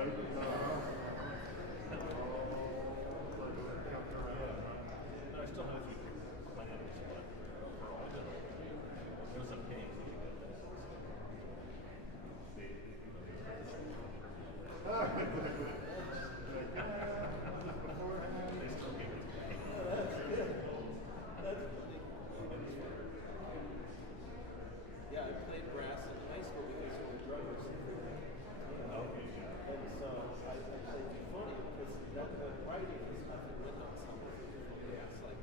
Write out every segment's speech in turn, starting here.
Like, jumping around. No, I still have a few plans, but for all of it was a pain to get that. They still give it to me. That's funny. Yeah, I played brass in high school because we were drummers. Okay, yeah. And so I played funny because that the writing is nothing written on something. It's like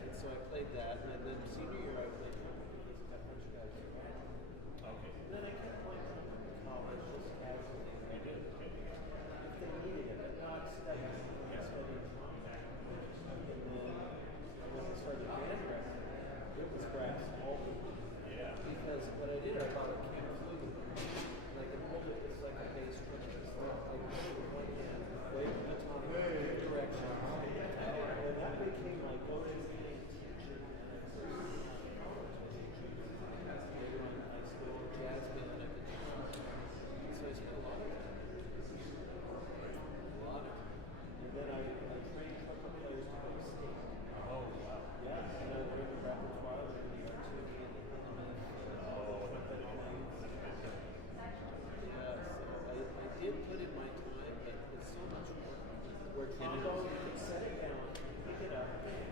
and so I played that, and then senior year I played trumpet because I punched guys. Okay. And then I kept playing trumpet in college just casually. You did? Okay. If they needed it, but not studying. I studied trumpet. And then when I started band directing, it was brass all the time. Yeah. Because what I did, I bought a King flute, and I could hold it as like a bass drum. It's like I could hold it with one hand, wave the baton in every direction, and that became my go-to thing teaching. And I started college teaching later on in high school, jazz band, I could teach. So I spent a lot of time. A lot of time. And then I trained trumpet players to play state. Oh, wow. Yeah, and I learned the repertoire, learned the artillery, and the enemy. Yeah, so I did put in my time, but it's so much work. Where trombone, you can set it down, pick it up, in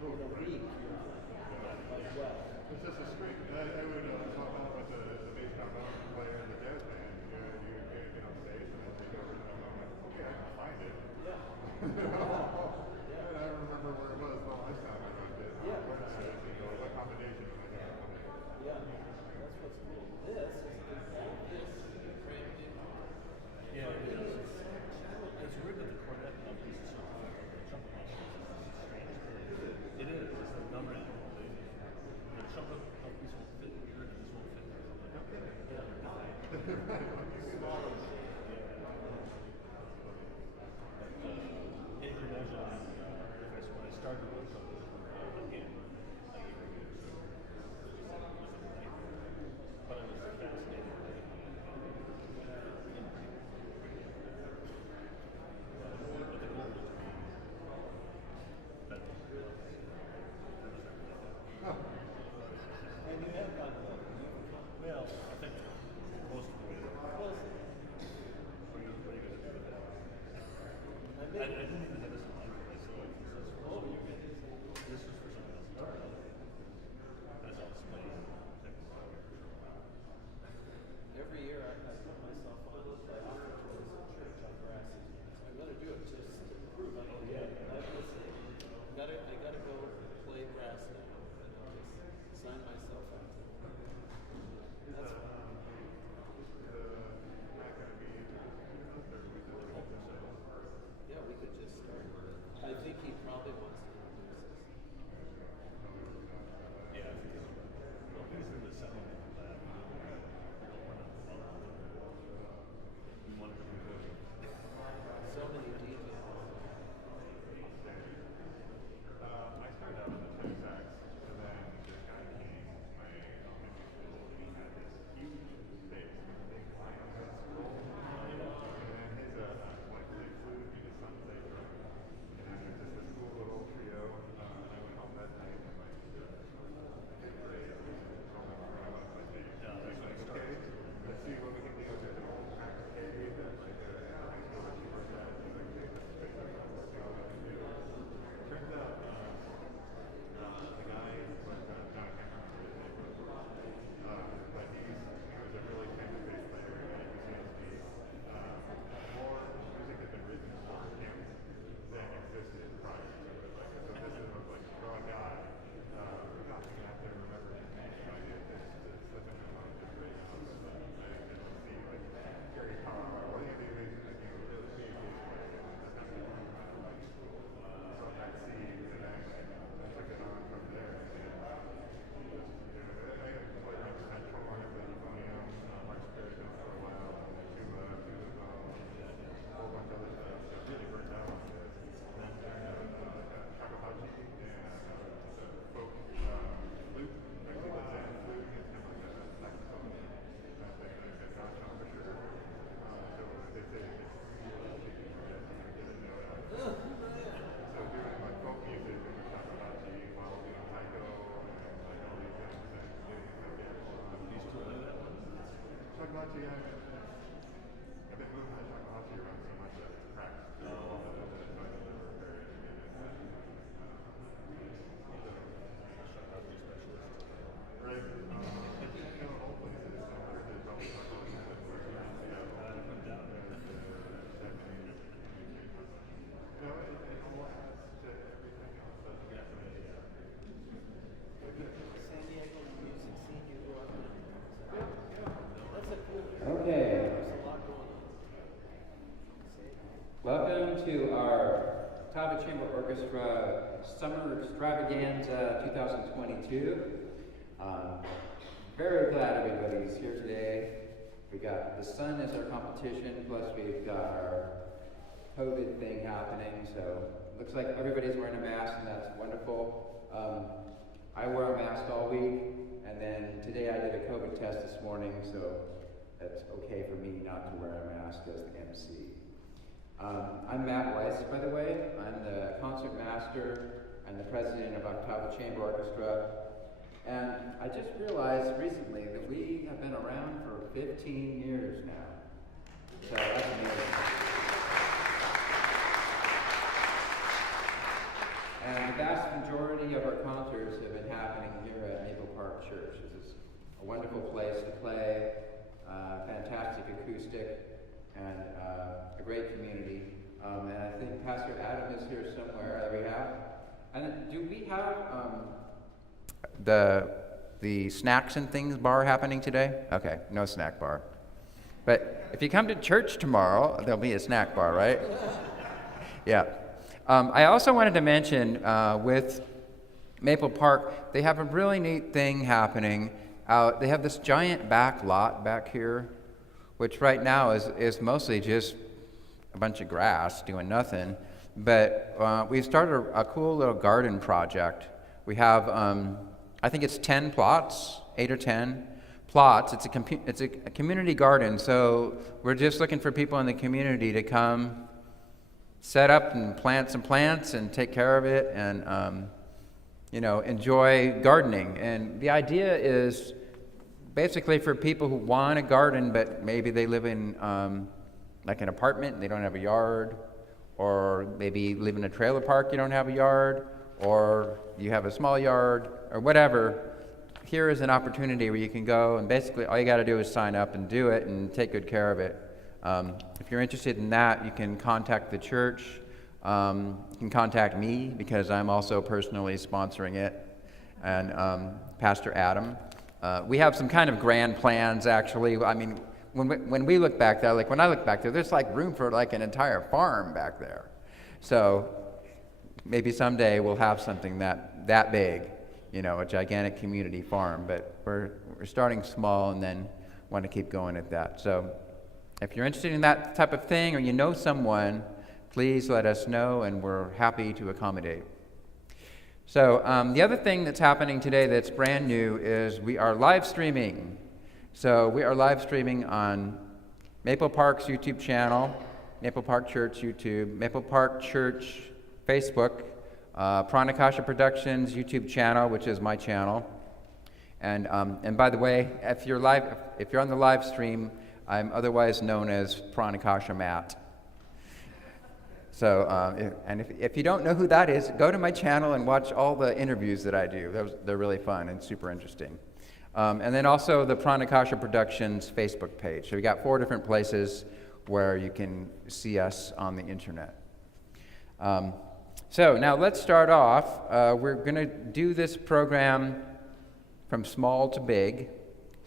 a week, like well. It's just a streak. I would talk about with the bass trombone player in the jazz band. You get on stage and then take over, and I'm like, okay, I can find it. Yeah. And I remember where it was the last time I went it. Yeah. What combination was I going to Yeah, that's what's cool. This is this cramped in. Yeah, it is. It's weird that the cornet numbers are so different than the trumpet numbers. It's strange. It is. It's the number that the trumpet numbers will fit here and this won't fit there. Smaller shape. In Indonesia, when I started with trumpet, again, a year ago, it was a nightmare. But I was fascinated with it. But the goal was to be better. And you have gotten better. Well, I think most of the way there. Close. Shakuhachi, I've been moving the shakuhachi around so much that it's cracked. So I need to repair it. Right. You know, all places, they probably talk about that. No, it all adds to everything else, doesn't it? San Diego music scene, you go out there. That's a cool. Okay, There's a lot going on. welcome to our Ottawa Chamber Orchestra Summer Extravaganza 2022. Very glad everybody's here today. We got the sun as our competition, plus we've got our COVID thing happening, so looks like everybody's wearing a mask, and that's wonderful. I wore a mask all week, and then today I did a COVID test this morning, so it's okay for me not to wear a mask as the MC. I'm Matt Weiss, by the way. I'm the concert master and the president of Ottawa Chamber Orchestra. And I just realized recently that we have been around for 15 years now. So that's amazing. And the vast majority of our concerts have been happening here at Maple Park Church. This is a wonderful place to play, fantastic acoustic, and a great community. And I think Pastor Adam is here somewhere that we have. And do we have the snacks and things bar happening today? Okay, no snack bar. But if you come to church tomorrow, there'll be a snack bar, right? Yeah. I also wanted to mention with Maple Park, they have a really neat thing happening out. They have this giant back lot back here, which right now is mostly just a bunch of grass doing nothing. But we've started a cool little garden project. We have, I think it's 10 plots, 8 or 10 plots. It's a community garden, so we're just looking for people in the community to come set up and plant some plants and take care of it and, enjoy gardening. And the idea is basically for people who want a garden, but maybe they live in like an apartment and they don't have a yard, or maybe live in a trailer park, you don't have a yard, or you have a small yard, or whatever. Here is an opportunity where you can go and basically all you got to do is sign up and do it and take good care of it. If you're interested in that, you can contact the church. You can contact me because I'm also personally sponsoring it, and Pastor Adam. We have some kind of grand plans, actually. I mean, when we look back there, like when I look back there, there's like room for like an entire farm back there. So maybe someday we'll have something that big, a gigantic community farm. But we're starting small and then want to keep going at that. So if you're interested in that type of thing, or you know someone, please let us know, and we're happy to accommodate. So the other thing that's happening today that's brand new is we are live streaming. So we are live streaming on Maple Park's YouTube channel, Maple Park Church YouTube, Maple Park Church Facebook, Pranakasha Productions YouTube channel, which is my channel. And by the way, if you're on the live stream, I'm otherwise known as Pranakasha Matt. So, if you don't know who that is, go to my channel and watch all the interviews that I do. They're really fun and super interesting. And then also the Pranakasha Productions Facebook page. So we got 4 different places where you can see us on the internet. So now let's start off. We're going to do this program from small to big.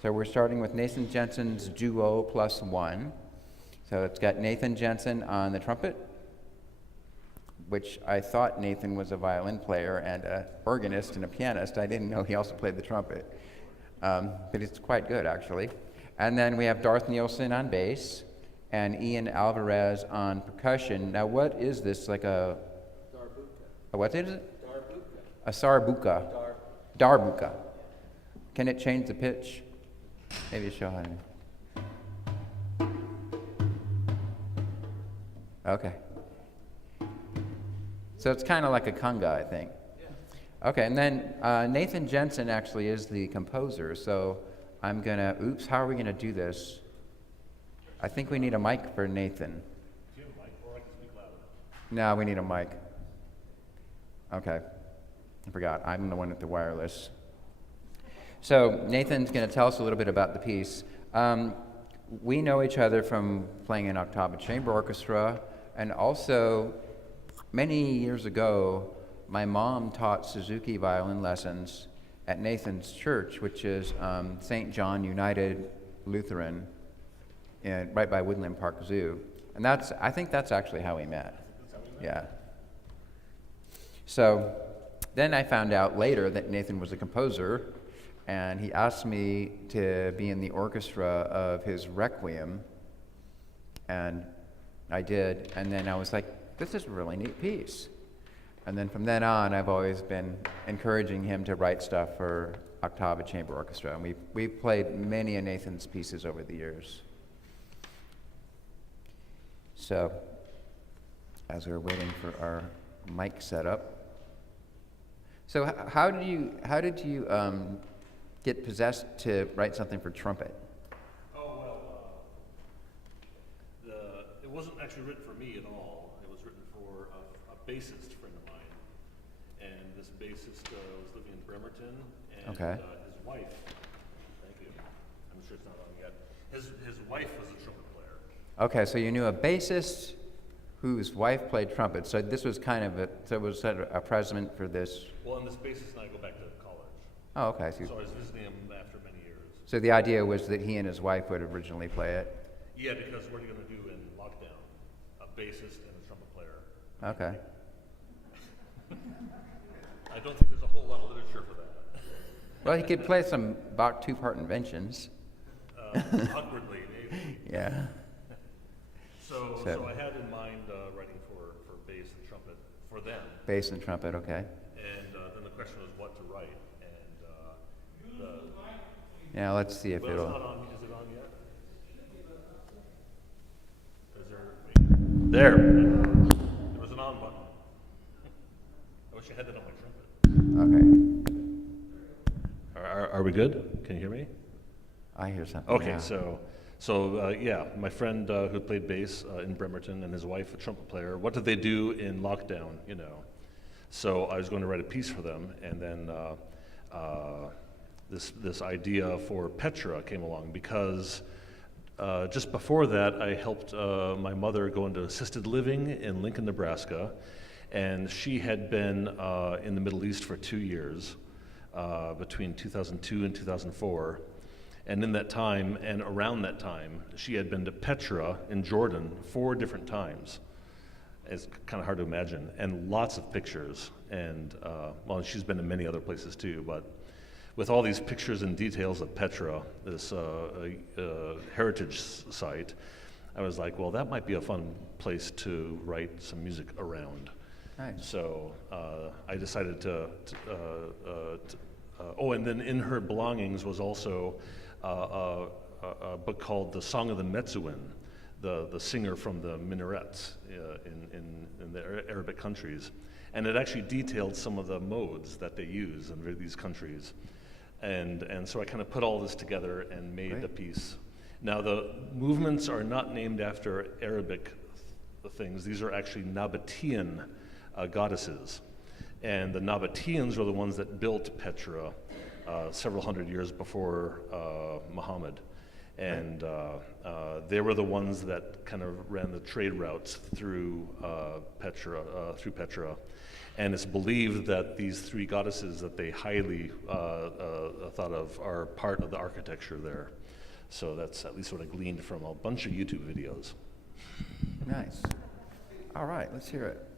So we're starting with Nathan Jensen's Duo +1. So it's got Nathan Jensen on the trumpet, which I thought Nathan was a violin player and an organist and a pianist. I didn't know he also played the trumpet. But it's quite good, actually. And then we have Darth Nielsen on bass and Ian Alvarez on percussion. Now, what is this? Like a... Darbuka. What is it? Darbuka. A sarbuka. Darbuka. Can it change the pitch? Maybe show how. Okay. So it's kind of like a conga, I think. Yeah. Okay, and then Nathan Jensen actually is the composer, so I'm gonna, how are we gonna do this? I think we need a mic for Nathan. Do you have a mic, or I can speak louder? No, we need a mic. Okay. I forgot. I'm the one with the wireless. So Nathan's going to tell us a little bit about the piece. We know each other from playing in Octava Chamber Orchestra, and also many years ago, my mom taught Suzuki violin lessons at Nathan's church, which is St. John United Lutheran, right by Woodland Park Zoo. And I think that's actually how we met. Yeah. So then I found out later that Nathan was a composer, and he asked me to be in the orchestra of his Requiem, and I did, and then I was like, this is a really neat piece. And then from then on, I've always been encouraging him to write stuff for Octava Chamber Orchestra, and we've played many of Nathan's pieces over the years. So, as we're waiting for our mic setup, so how did you get possessed to write something for trumpet? Oh, well, it wasn't actually written for me at all. It was written for a bassist friend of mine. And this bassist was living in Bremerton, and Okay. His wife, thank you, I'm sure it's not on yet, his wife was a trumpet player. Okay, so you knew a bassist whose wife played trumpet. So this was kind of was a precedent for this. Well, and this bassist and I go back to college. Oh, okay. So I was visiting him after many years. So the idea was that he and his wife would originally play it. Yeah, because what are you going to do in lockdown? A bassist and a trumpet player. Okay. I don't think there's a whole lot of literature for that. Well, he could play some Bach two-part inventions. Awkwardly, maybe. Yeah. So I had in mind writing for bass and trumpet for them. Bass and trumpet. Okay. And then the question was what to write. And Yeah. Let's see if well, it'll. it's not on. Is it on yet? Is there? There. There was an on button. I wish I had that on my trumpet. Okay. Are we good? Can you hear me? I hear something. Okay, now. so yeah, my friend who played bass in Bremerton and his wife, a trumpet player, what did they do in lockdown, you know? So I was going to write a piece for them, and then this idea for Petra came along because just before that, I helped my mother go into assisted living in Lincoln, Nebraska, and she had been in the Middle East for 2 years, between 2002 and 2004. And in that time, and around that time, she had been to Petra in Jordan 4 different times. It's kind of hard to imagine, and lots of pictures. And well, she's been to many other places too, but with all these pictures and details of Petra, this heritage site, I was like, well, that might be a fun place to write some music around. Nice. So I decided to oh, and then in her belongings was also a book called The Song of the Metzuin, the singer from the minarets in the Arabic countries. And it actually detailed some of the modes that they use in these countries. And so I kind of put all this together and made the piece. Now the movements are not named after Arabic things. These are actually Nabatean goddesses. And the Nabateans were the ones that built Petra several hundred years before Muhammad. And they were the ones that kind of ran the trade routes through Petra. And it's believed that these 3 goddesses that they highly thought of are part of the architecture there. So that's at least what I gleaned from a bunch of YouTube videos. Nice. All right, let's hear it.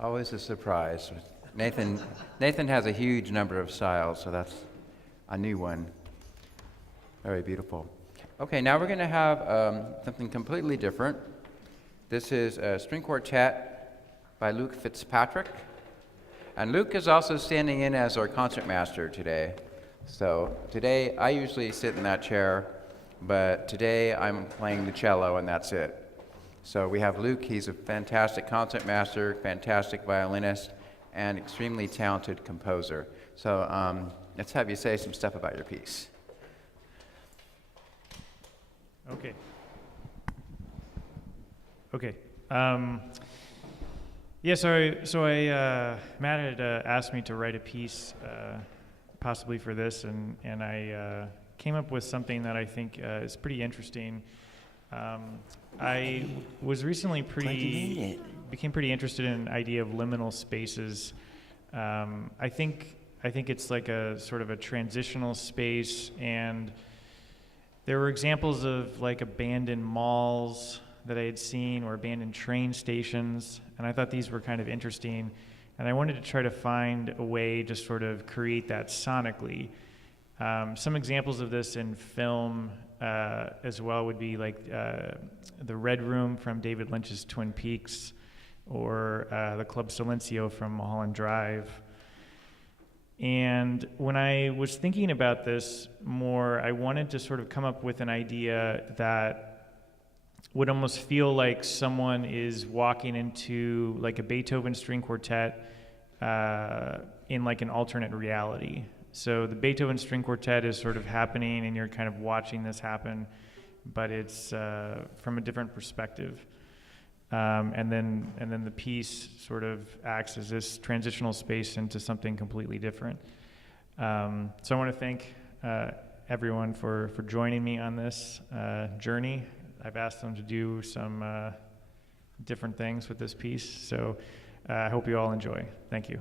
Always a surprise. Nathan has a huge number of styles, so that's a new one. Very beautiful. Okay, now we're going to have something completely different. This is a string quartet by Luke Fitzpatrick. And Luke is also standing in as our concertmaster today. So today, I usually sit in that chair, but today I'm playing the cello and that's it. So we have Luke. He's a fantastic concertmaster, fantastic violinist, and extremely talented composer. So let's have you say some stuff about your piece. Okay. Okay. Yeah, so Matt had asked me to write a piece possibly for this, and I came up with something that I think is pretty interesting. I was recently became pretty interested in an idea of liminal spaces. I think it's like a sort of a transitional space, and there were examples of like abandoned malls that I had seen or abandoned train stations, and I thought these were kind of interesting, and I wanted to try to find a way to sort of create that sonically. Some examples of this in film as well would be like the Red Room from David Lynch's Twin Peaks, or the Club Silencio from Mulholland Drive. And when I was thinking about this more, I wanted to sort of come up with an idea that would almost feel like someone is walking into like a Beethoven string quartet in like an alternate reality. So the Beethoven string quartet is sort of happening and you're kind of watching this happen, but it's from a different perspective. And then the piece sort of acts as this transitional space into something completely different. So I want to thank everyone for joining me on this journey. I've asked them to do some different things with this piece, so I hope you all enjoy. Thank you.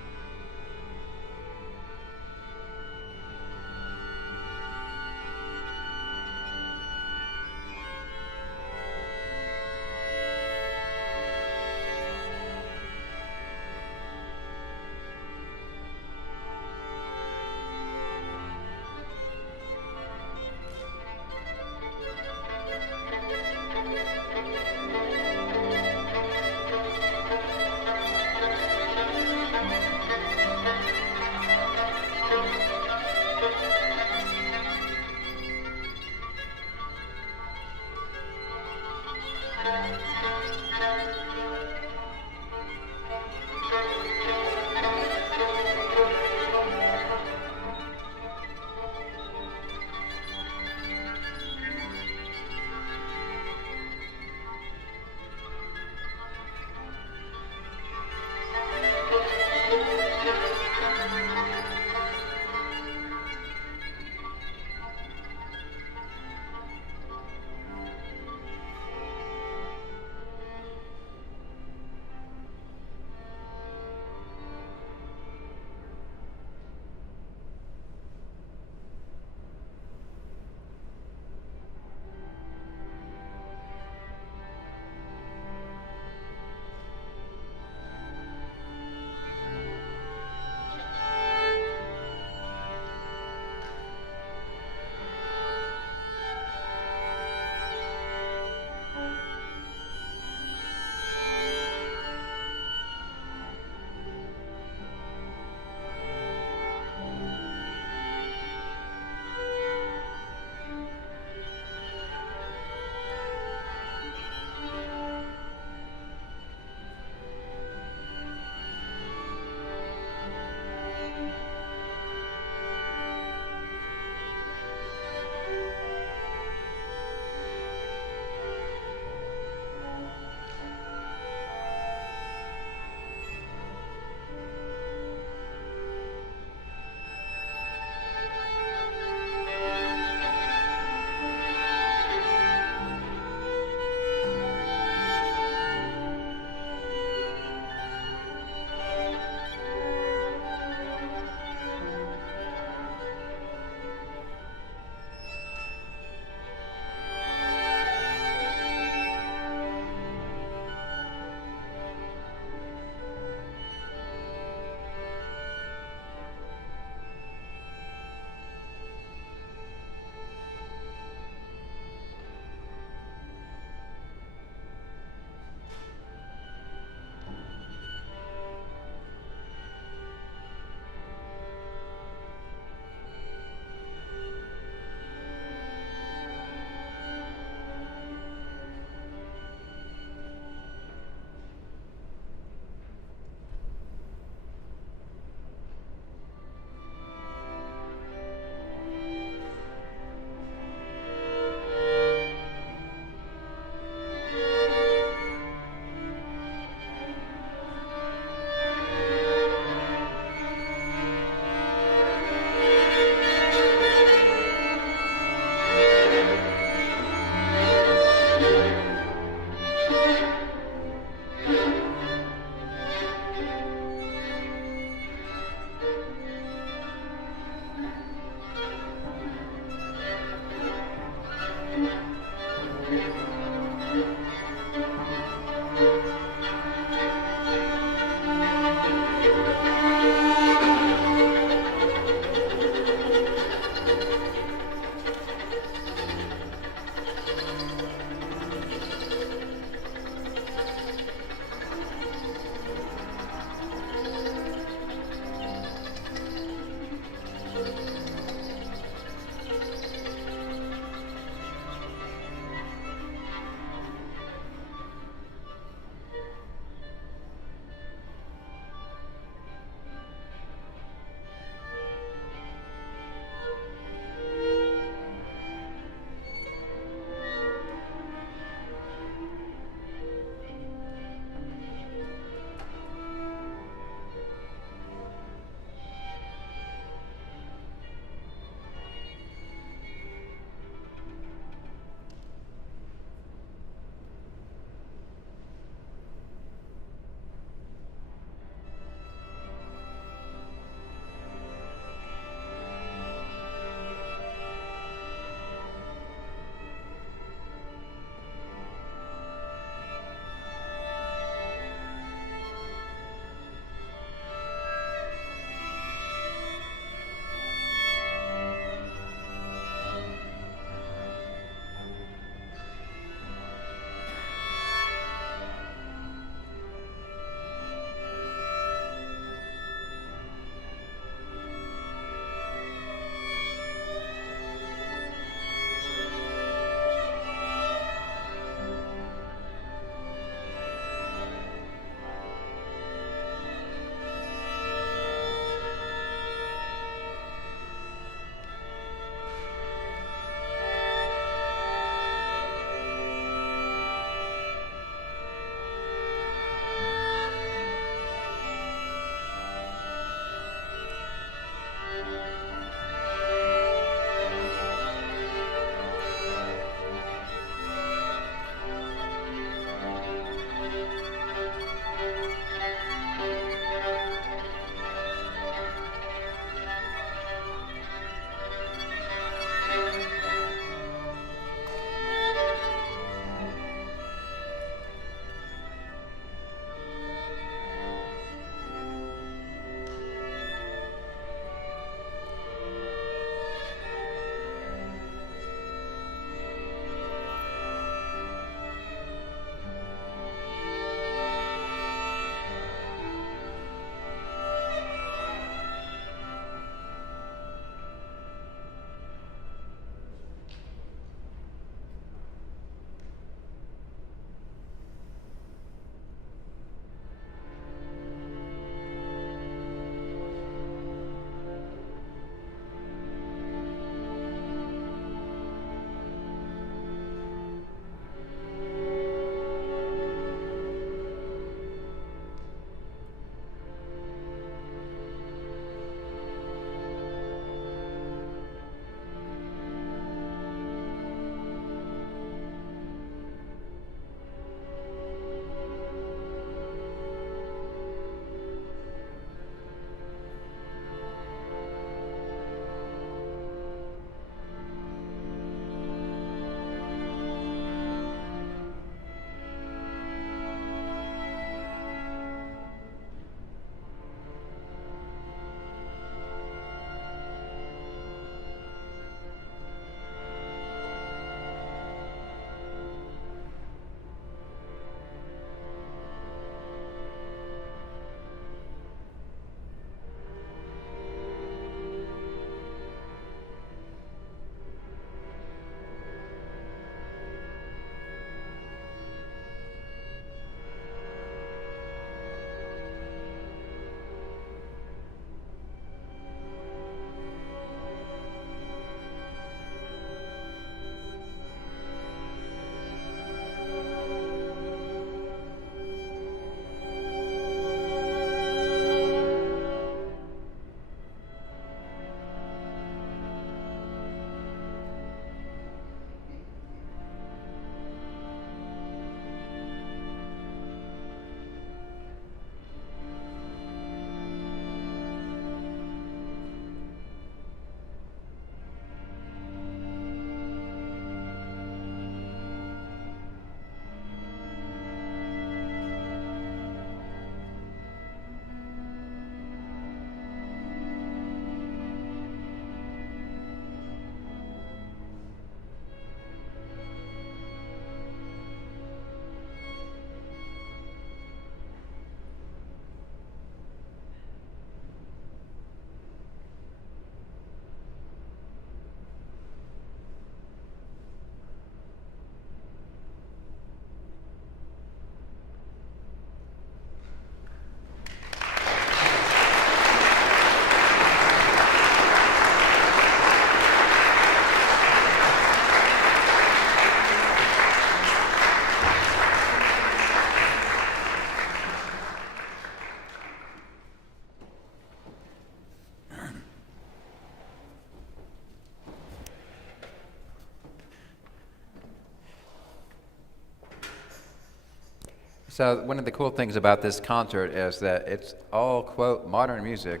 So one of the cool things about this concert is that it's all, quote, modern music,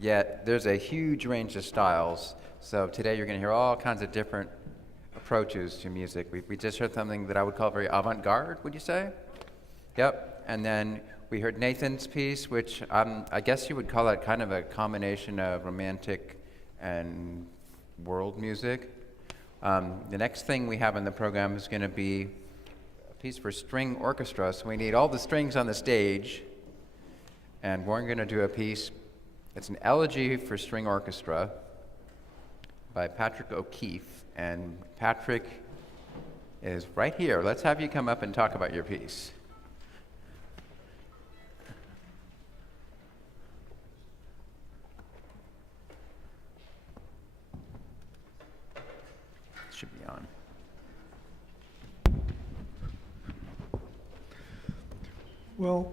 yet there's a huge range of styles. So today you're going to hear all kinds of different approaches to music. We just heard something that I would call very avant-garde, would you say? Yep. And then we heard Nathan's piece, which I guess you would call it kind of a combination of romantic and world music. The next thing we have in the program is going to be a piece for string orchestra. So we need all the strings on the stage. And we're going to do a piece, it's an elegy for string orchestra by Patrick O'Keefe. And Patrick is right here. Let's have you come up and talk about your piece. Should be on. Well,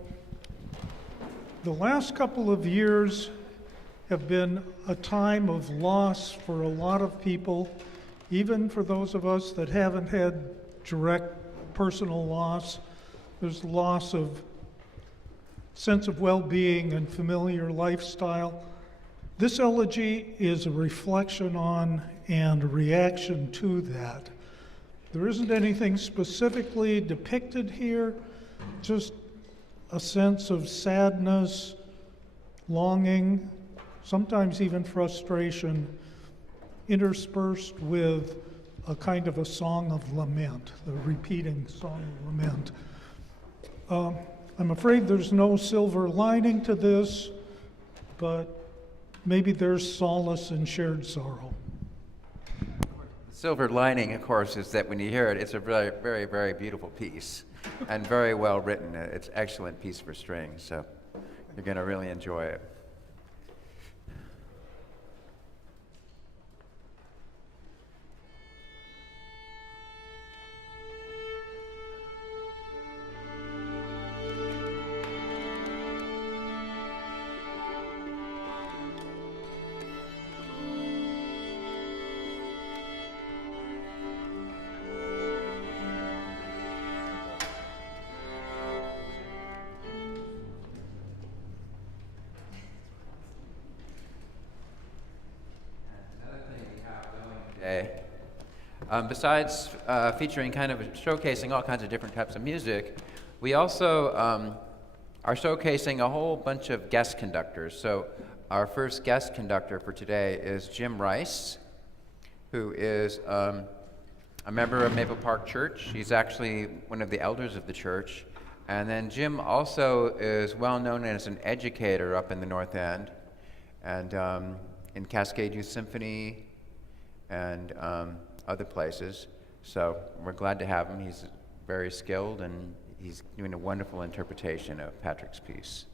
the last couple of years have been a time of loss for a lot of people, even for those of us that haven't had direct personal loss. There's loss of sense of well-being and familiar lifestyle. This elegy is a reflection on and a reaction to that. There isn't anything specifically depicted here, just a sense of sadness, longing, sometimes even frustration, interspersed with a kind of a song of lament, the repeating song of lament. I'm afraid there's no silver lining to this, but maybe there's solace in shared sorrow. The silver lining, of course, is that when you hear it, it's a very, very, very beautiful piece and very well written. It's an excellent piece for strings, so you're going to really enjoy it. Today. Besides featuring kind of showcasing all kinds of different types of music, we also are showcasing a whole bunch of guest conductors. So our first guest conductor for today is Jim Rice, who is a member of Maple Park Church. He's actually one of the elders of the church. And then Jim also is well known as an educator up in the North End and in Cascade Youth Symphony and other places. So we're glad to have him. He's very skilled and he's doing a wonderful interpretation of Patrick's piece.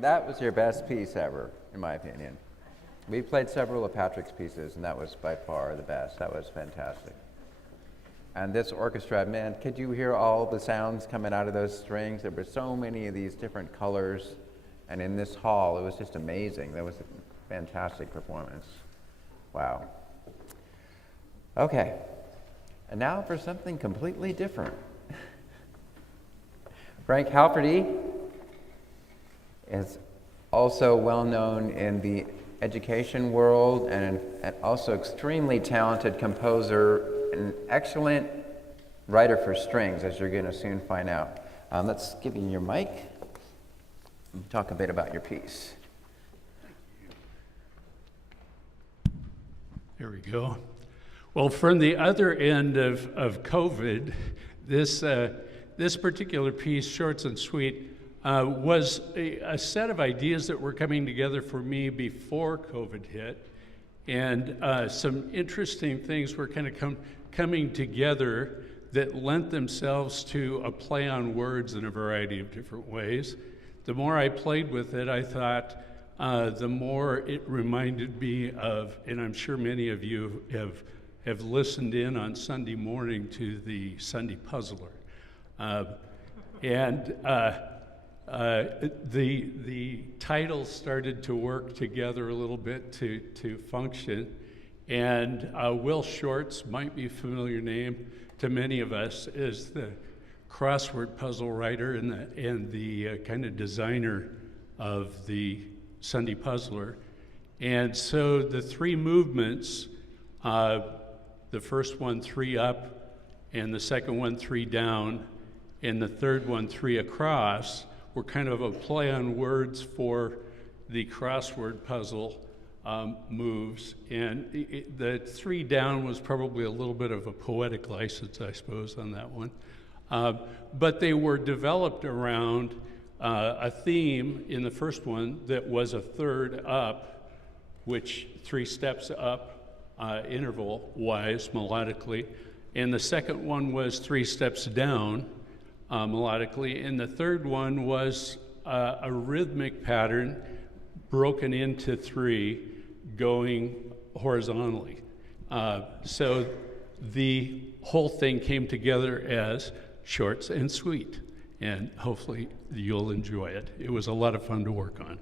That was your best piece ever, in my opinion. We played several of Patrick's pieces, and that was by far the best. That was fantastic. And this orchestra, man, could you hear all the sounds coming out of those strings? There were so many of these different colors. And in this hall, it was just amazing. That was a fantastic performance. Wow. Okay. And now for something completely different. Frank Halferty is also well known in the education world and also extremely talented composer, an excellent writer for strings, as you're going to soon find out. Let's give you your mic and talk a bit about your piece. There we go. Well, from the other end of COVID, this particular piece, Shorts and Sweet, was a set of ideas that were coming together for me before COVID hit. And some interesting things were kind of coming together that lent themselves to a play on words in a variety of different ways. The more I played with it, I thought the more it reminded me of, and I'm sure many of you have listened in on Sunday morning to the Sunday Puzzler. The titles started to work together a little bit to function. And Will Shorts might be a familiar name to many of us as the crossword puzzle writer and the kind of designer of the Sunday Puzzler. And so the three movements, the first one 3 up, and the second one 3 down, and the third one 3 across, were kind of a play on words for the crossword puzzle moves. And the 3 down was probably a little bit of a poetic license, I suppose, on that one. But they were developed around a theme in the first one that was a third up, which 3 steps up interval-wise, melodically. And the second one was 3 steps down melodically. And the third one was a rhythmic pattern broken into 3 going horizontally. So the whole thing came together as Shorts and Sweet, and hopefully you'll enjoy it. It was a lot of fun to work on.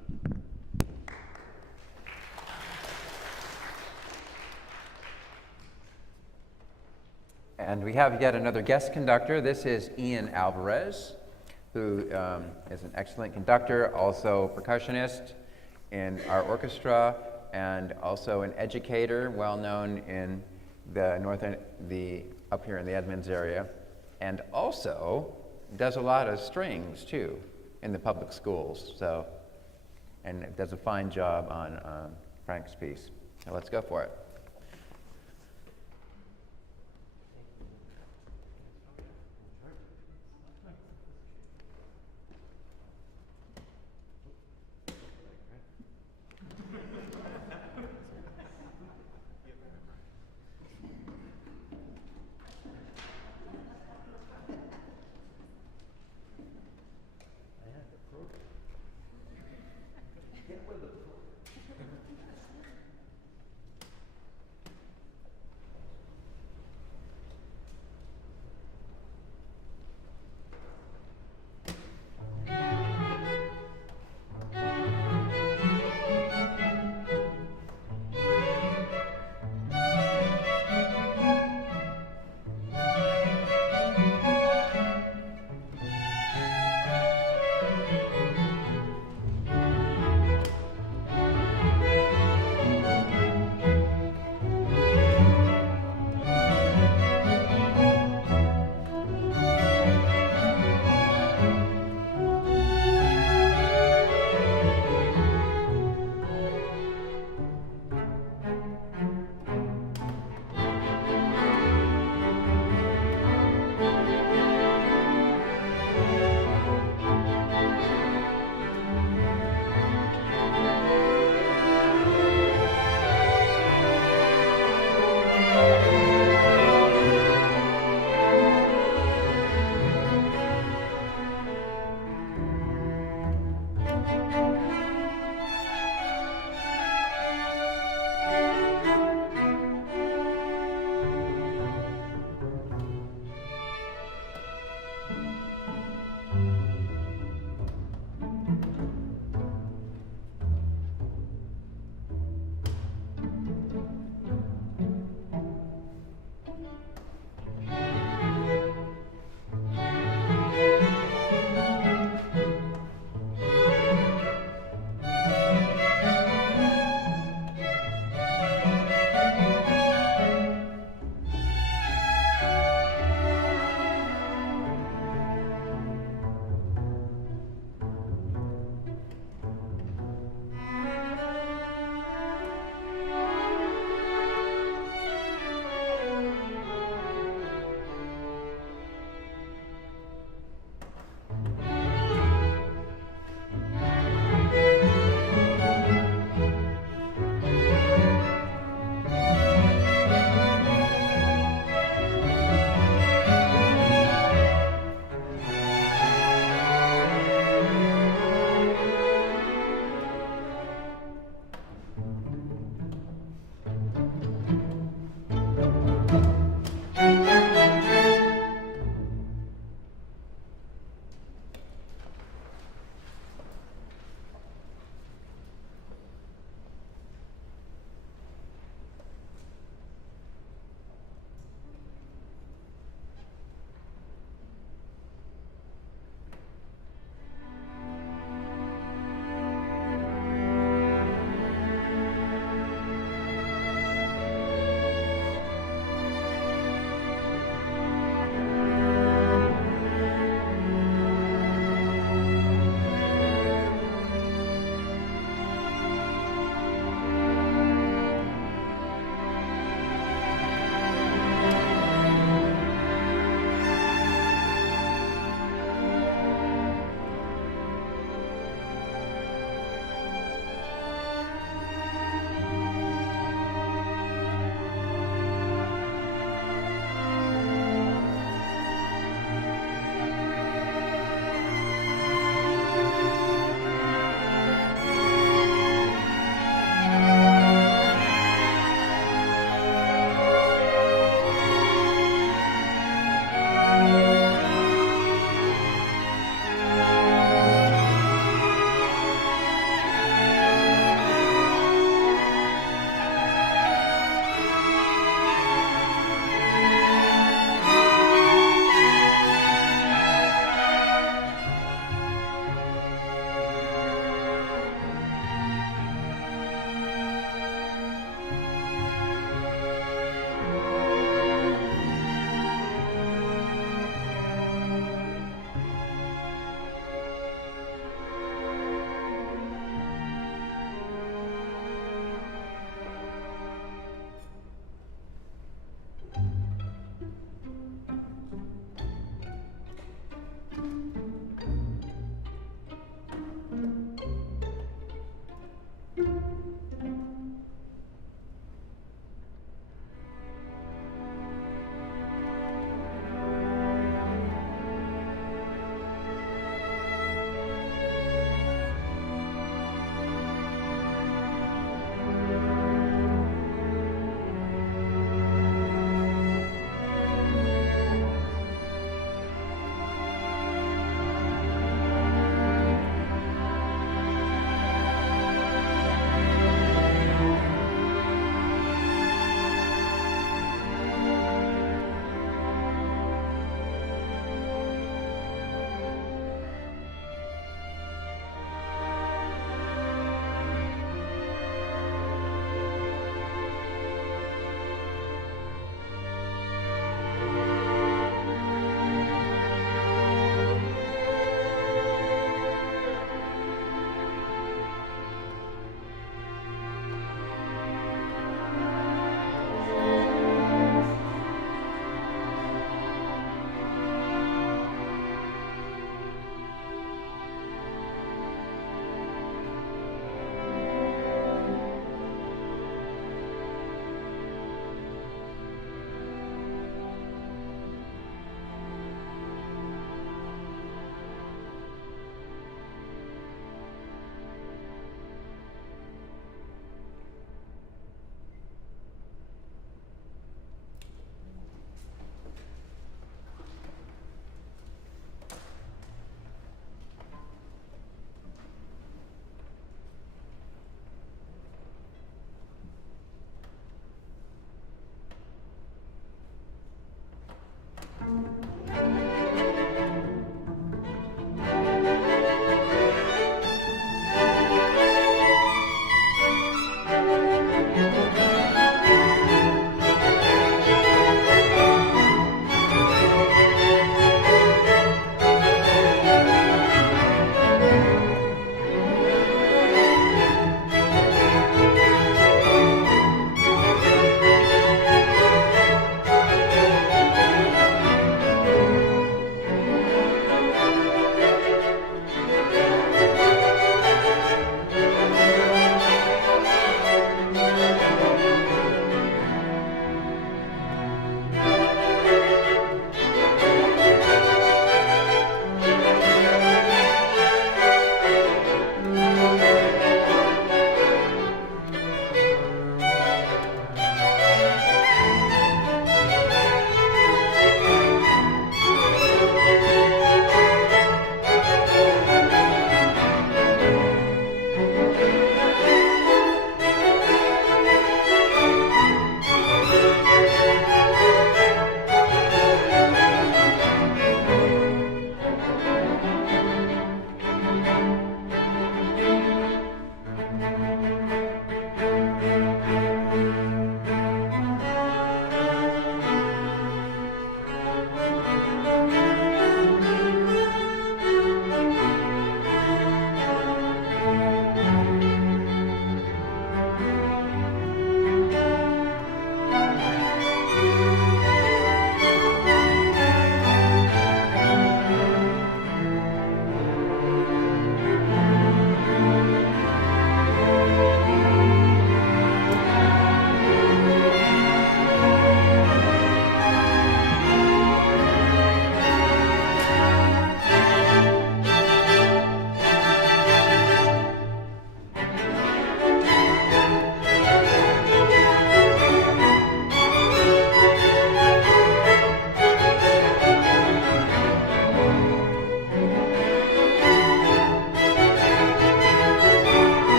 And we have yet another guest conductor. This is Ian Alvarez, who is an excellent conductor, also percussionist in our orchestra, and also an educator, well known in the up here in the Edmonds area, and also does a lot of strings too in the public schools. So, and does a fine job on Frank's piece. So let's go for it.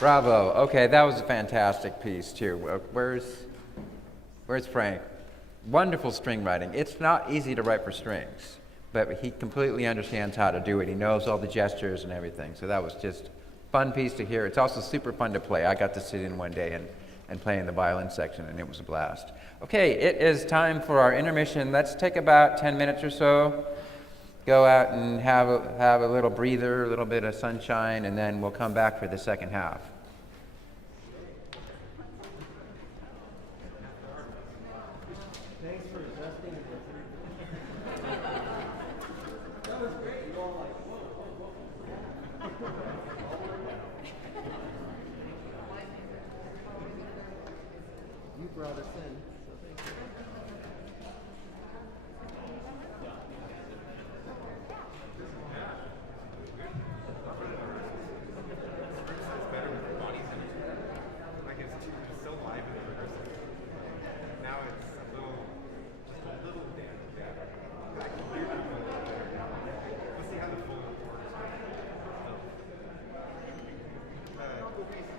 Bravo. Okay, that was a fantastic piece too. Where's Frank? Wonderful string writing. It's not easy to write for strings, but he completely understands how to do it. He knows all the gestures and everything. So that was just a fun piece to hear. It's also super fun to play. I got to sit in one day and play in the violin section, and it was a blast. Okay, it is time for our intermission. Let's take about 10 minutes or so. Go out and have a little breather, a little bit of sunshine, and then we'll come back for the second half. Thanks for adjusting the That was great. You all like, whoa. You brought us in, so thank you. Like it's so live in the rehearsal. Now it's just a little better. I can hear them a little better now. We'll see how the full works. Cool piece.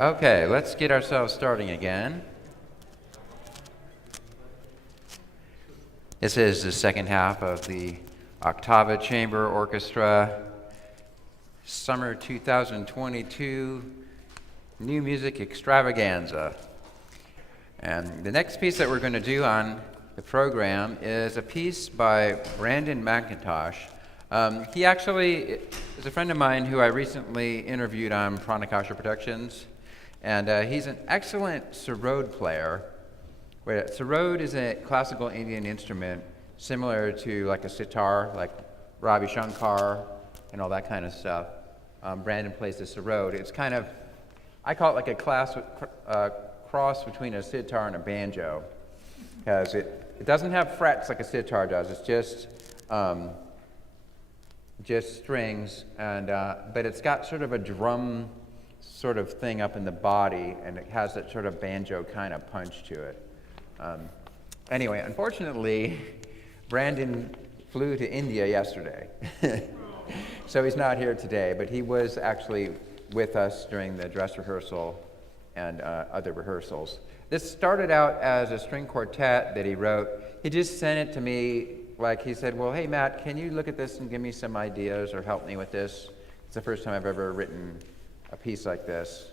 Okay, let's get ourselves starting again. This is the second half of the Octava Chamber Orchestra Summer 2022 New Music Extravaganza. And the next piece that we're going to do on the program is a piece by Brandon McIntosh. He actually is a friend of mine who I recently interviewed on Pranakasha Productions, and he's an excellent sarod player. Sarod is a classical Indian instrument similar to like a sitar, like Ravi Shankar and all that kind of stuff. Brandon plays the sarod. It's kind of, I call it like a cross between a sitar and a banjo, because it doesn't have frets like a sitar does. It's just strings, and but it's got sort of a drum sort of thing up in the body, and it has that sort of banjo kind of punch to it. Anyway, unfortunately, Brandon flew to India yesterday, so he's not here today, but he was actually with us during the dress rehearsal and other rehearsals. This started out as a string quartet that he wrote. He just sent it to me, like he said, well, hey Matt, can you look at this and give me some ideas or help me with this? It's the first time I've ever written a piece like this.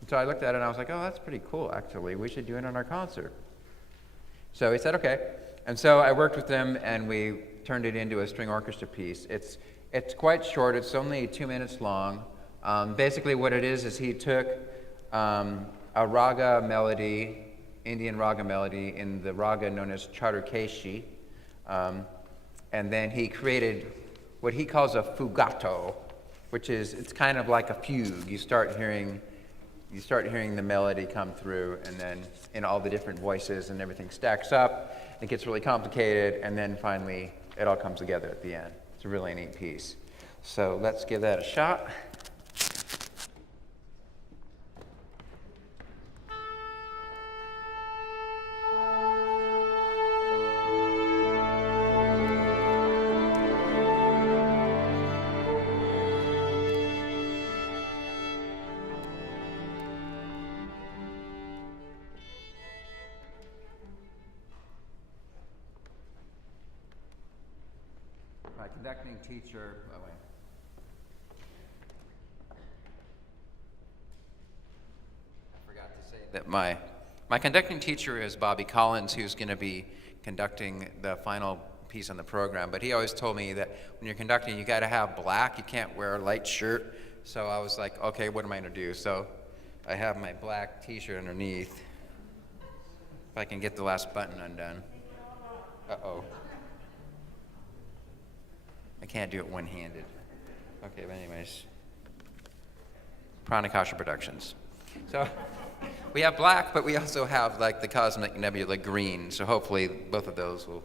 And so I looked at it and I was like, oh, that's pretty cool, actually. We should do it on our concert. So he said, okay. And so I worked with him and we turned it into a string orchestra piece. It's quite short. It's only 2 minutes long. Basically what it is he took a raga melody, Indian raga melody, in the raga known as Charukeshi, and then he created what he calls a fugato, which is, it's kind of like a fugue. You start hearing the melody come through, and then in all the different voices and everything stacks up. It gets really complicated, and then finally it all comes together at the end. It's a really neat piece. So let's give that a shot. My conducting teacher, I forgot to say that my conducting teacher is Bobby Collins, who's going to be conducting the final piece on the program. But he always told me that when you're conducting, you got to have black. You can't wear a light shirt. So I was like, okay, what am I going to do? So I have my black T-shirt underneath. If I can get the last button undone. Uh-oh. I can't do it one-handed. Okay, but anyways. Pranakasha Productions. So we have black, but we also have like the Cosmic Nebula green. So hopefully both of those will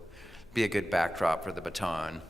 be a good backdrop for the baton.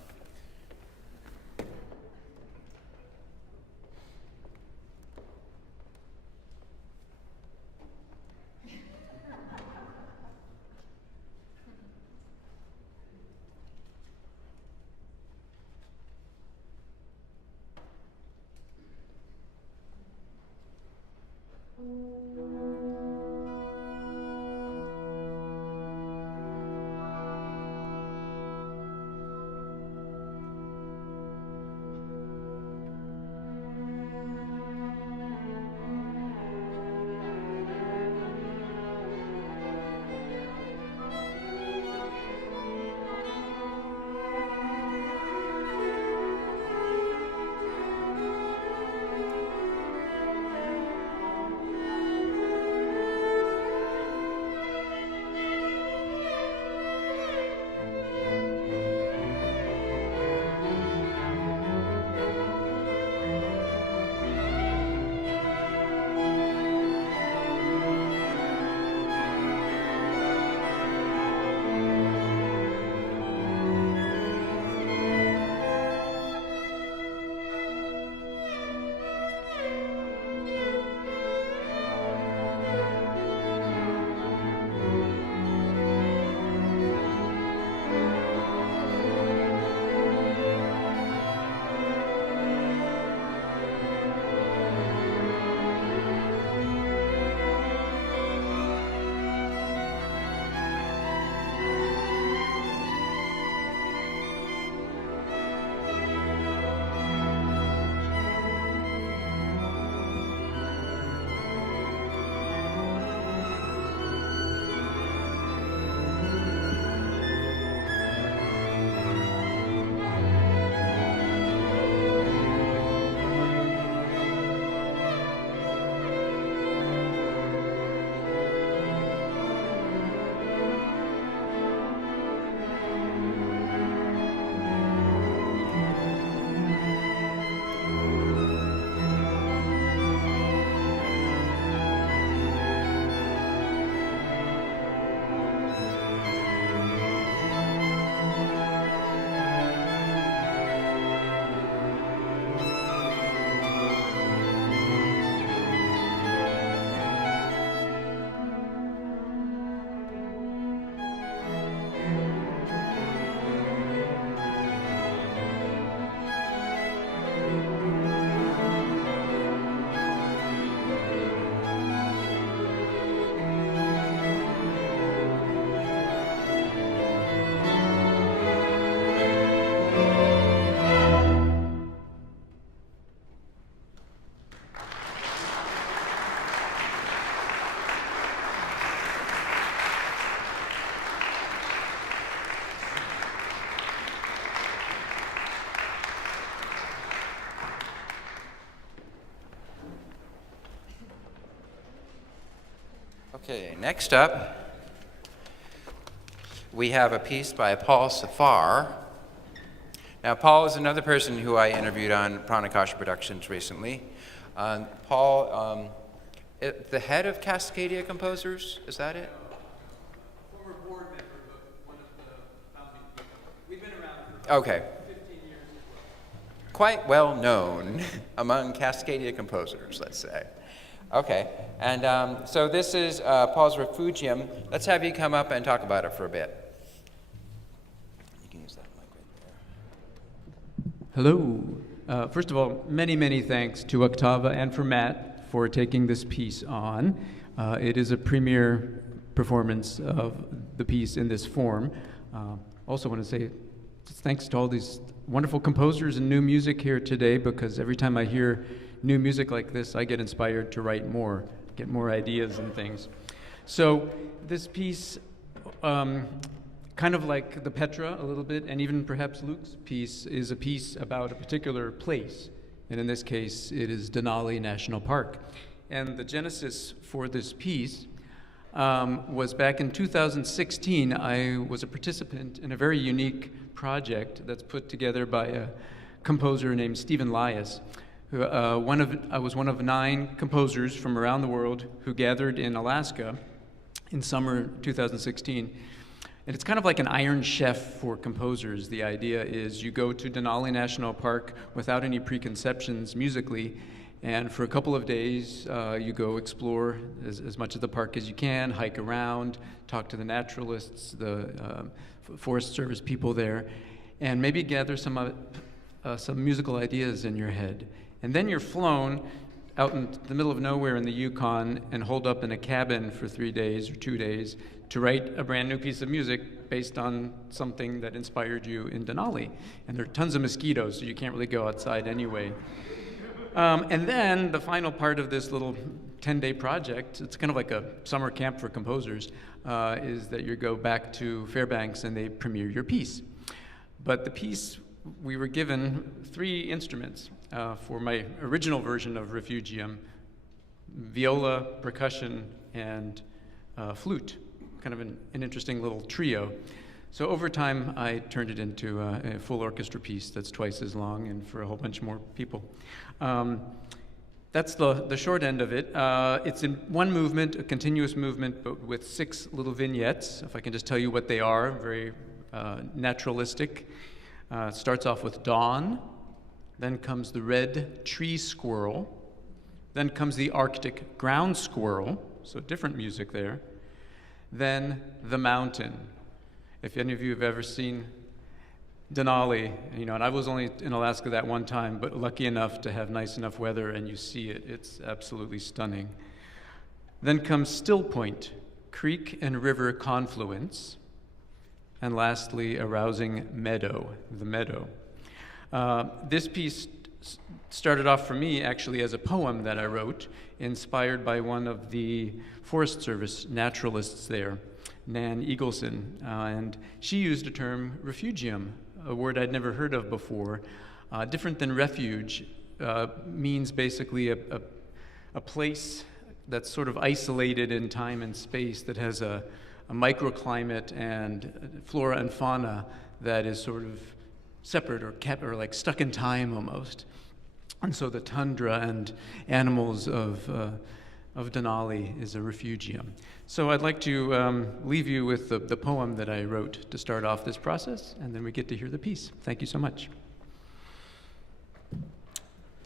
Okay, next up, we have a piece by Paul Safar. Now, Paul is another person who I interviewed on Pranakasha Productions recently. Paul, the head of Cascadia Composers, is that it? Former board member, but one of the founding people. We've been around for Okay. 15 years as well. Quite well known among Cascadia composers, let's say. Okay, and so this is Paul's Refugium. Let's have you come up and talk about it for a bit. You can use that mic right there. Hello. First of all, many, many thanks to Octava and for Matt for taking this piece on. It is a premiere performance of the piece in this form. Also want to say thanks to all these wonderful composers and new music here today, because every time I hear new music like this, I get inspired to write more, get more ideas and things. So this piece, kind of like the Petra a little bit, and even perhaps Luke's piece, is a piece about a particular place. And in this case, it is Denali National Park. And the genesis for this piece was back in 2016. I was a participant in a very unique project that's put together by a composer named Stephen Lias. I was one of 9 composers from around the world who gathered in Alaska in summer 2016. And it's kind of like an Iron Chef for composers. The idea is you go to Denali National Park without any preconceptions musically, and for a couple of days you go explore as much of the park as you can, hike around, talk to the naturalists, the Forest Service people there, and maybe gather some musical ideas in your head. And then you're flown out in the middle of nowhere in the Yukon and holed up in a cabin for 3 days or 2 days to write a brand new piece of music based on something that inspired you in Denali. And there are tons of mosquitoes, so you can't really go outside anyway. And then the final part of this little 10-day project, it's kind of like a summer camp for composers, is that you go back to Fairbanks and they premiere your piece. But the piece, we were given 3 instruments for my original version of Refugium: viola, percussion, and flute. Kind of an interesting little trio. So over time, I turned it into a full orchestra piece that's twice as long and for a whole bunch more people. That's the short end of it. It's in one movement, a continuous movement, but with 6 little vignettes. If I can just tell you what they are, very naturalistic. It starts off with dawn, then comes the red tree squirrel, then comes the Arctic ground squirrel, so different music there, then the mountain. If any of you have ever seen Denali, and I was only in Alaska that one time, but lucky enough to have nice enough weather and you see it, it's absolutely stunning. Then comes Still Point, creek and river confluence, and lastly, a rousing meadow, the meadow. This piece started off for me actually as a poem that I wrote, inspired by one of the Forest Service naturalists there, Nan Eagleson, and she used a term, refugium, a word I'd never heard of before. Different than refuge, means basically a place that's sort of isolated in time and space, that has a microclimate and flora and fauna that is sort of separate or kept, or like stuck in time almost. And so the tundra and animals of Denali is a refugium. So I'd like to leave you with the poem that I wrote to start off this process, and then we get to hear the piece. Thank you so much.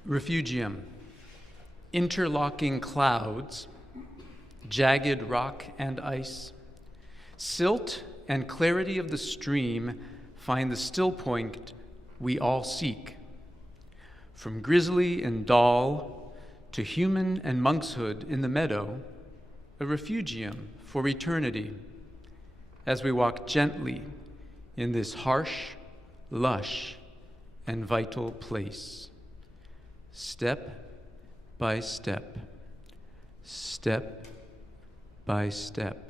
Refugium. Interlocking clouds, jagged rock and ice, silt and clarity of the stream find the still point we all seek. From grizzly and doll to human and monkshood in the meadow, a refugium for eternity, as we walk gently in this harsh, lush, and vital place. Step by step, step by step.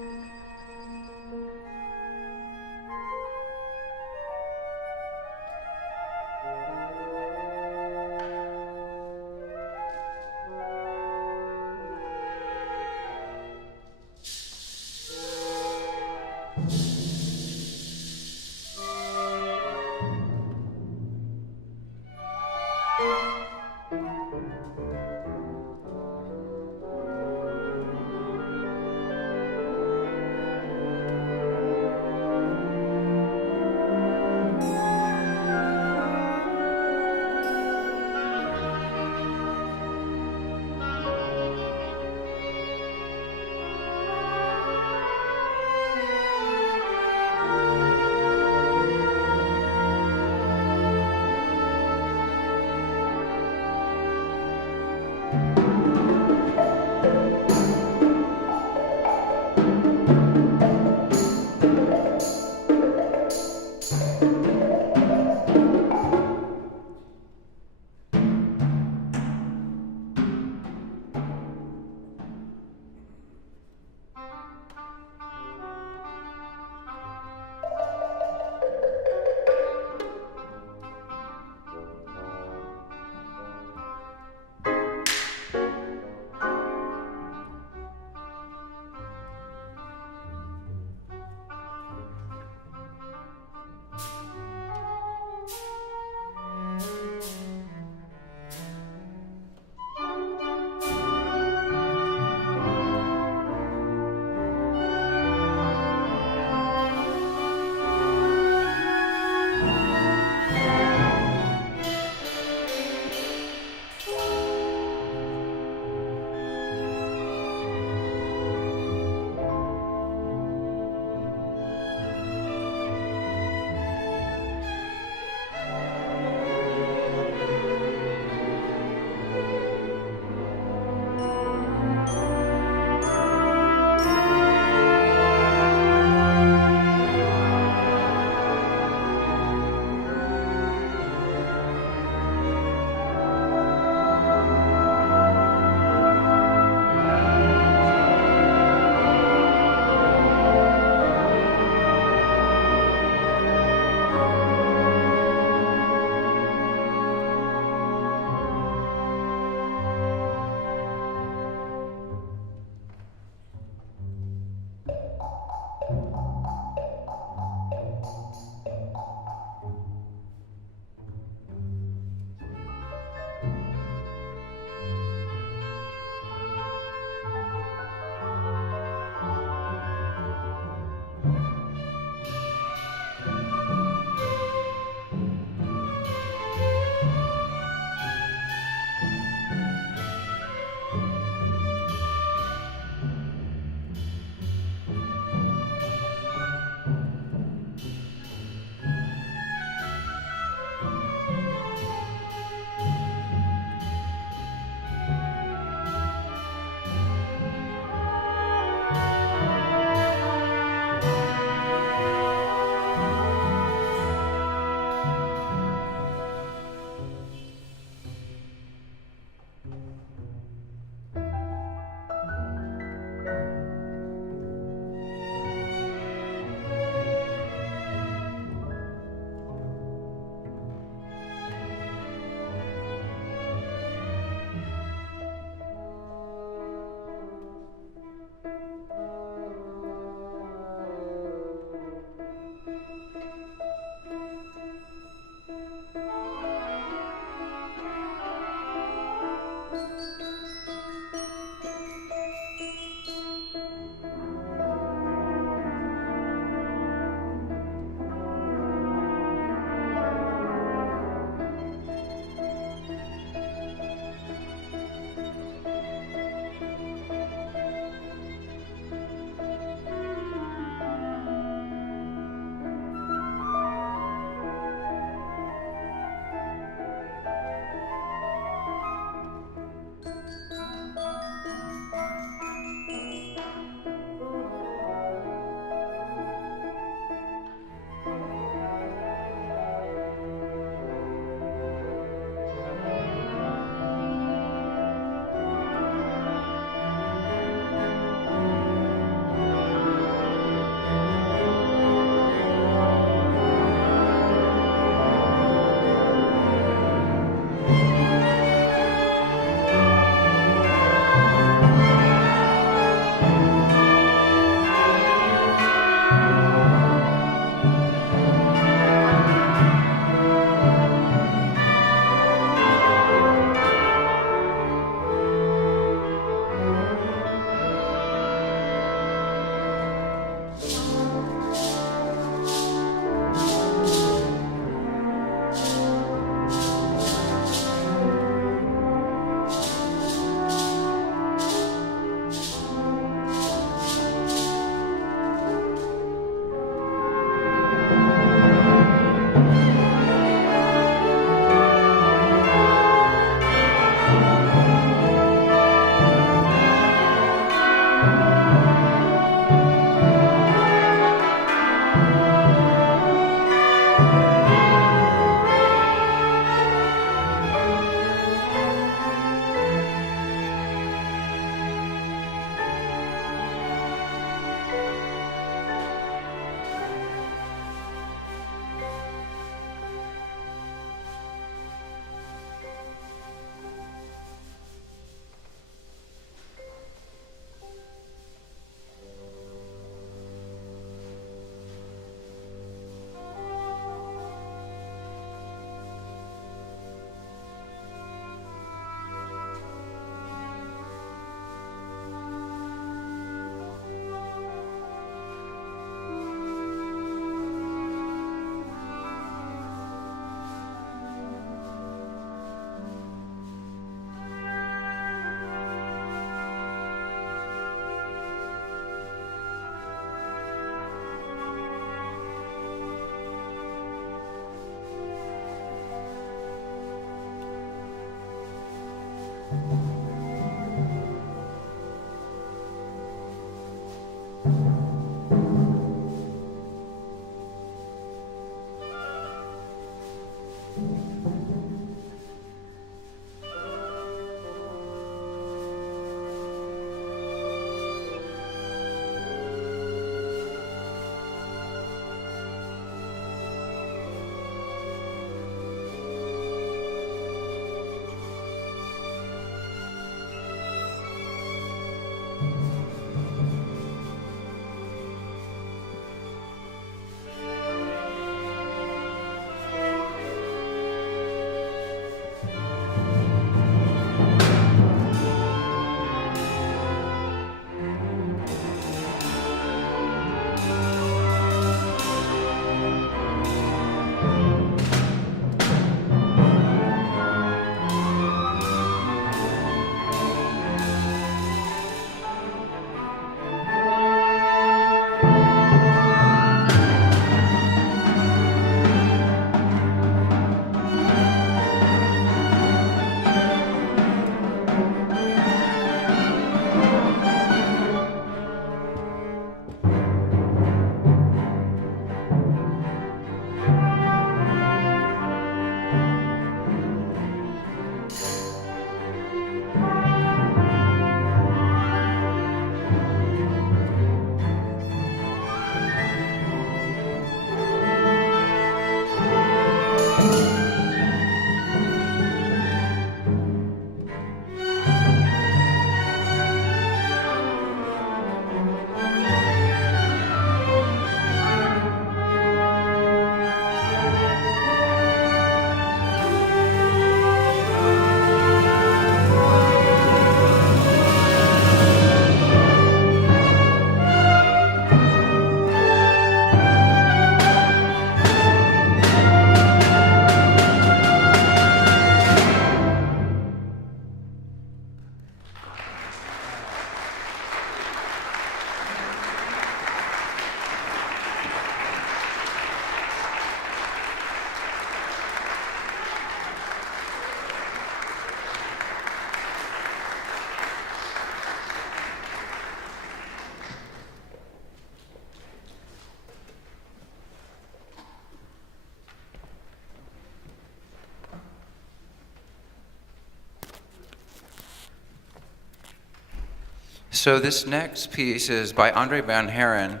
So this next piece is by Andre Van Haren.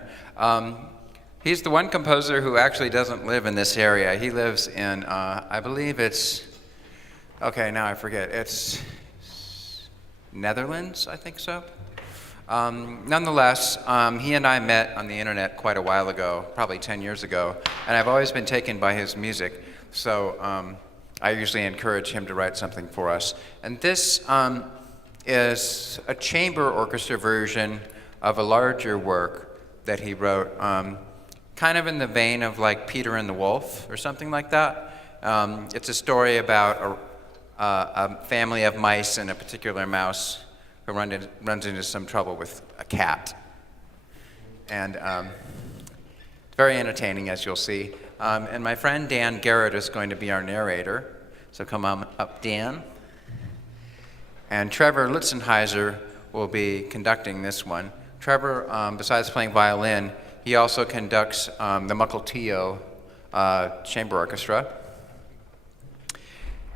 He's the one composer who actually doesn't live in this area. He lives in, I believe it's, okay, now I forget. It's Netherlands, I think so. Nonetheless, he and I met on the internet quite a while ago, probably 10 years ago, and I've always been taken by his music. So I usually encourage him to write something for us. And this is a chamber orchestra version of a larger work that he wrote, kind of in the vein of like Peter and the Wolf or something like that. It's a story about a family of mice and a particular mouse who runs into some trouble with a cat. And it's very entertaining, as you'll see. And my friend Dan Garrett is going to be our narrator. So come on up, Dan. And Trevor Litzenheiser will be conducting this one. Trevor, besides playing violin, he also conducts the Mukilteo Chamber Orchestra.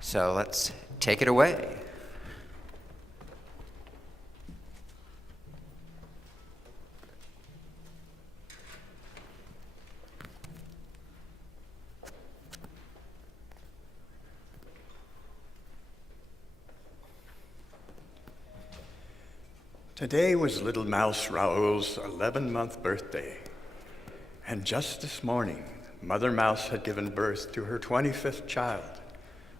So let's take it away. Today was little mouse Raoul's 11-month birthday. And just this morning, Mother Mouse had given birth to her 25th child,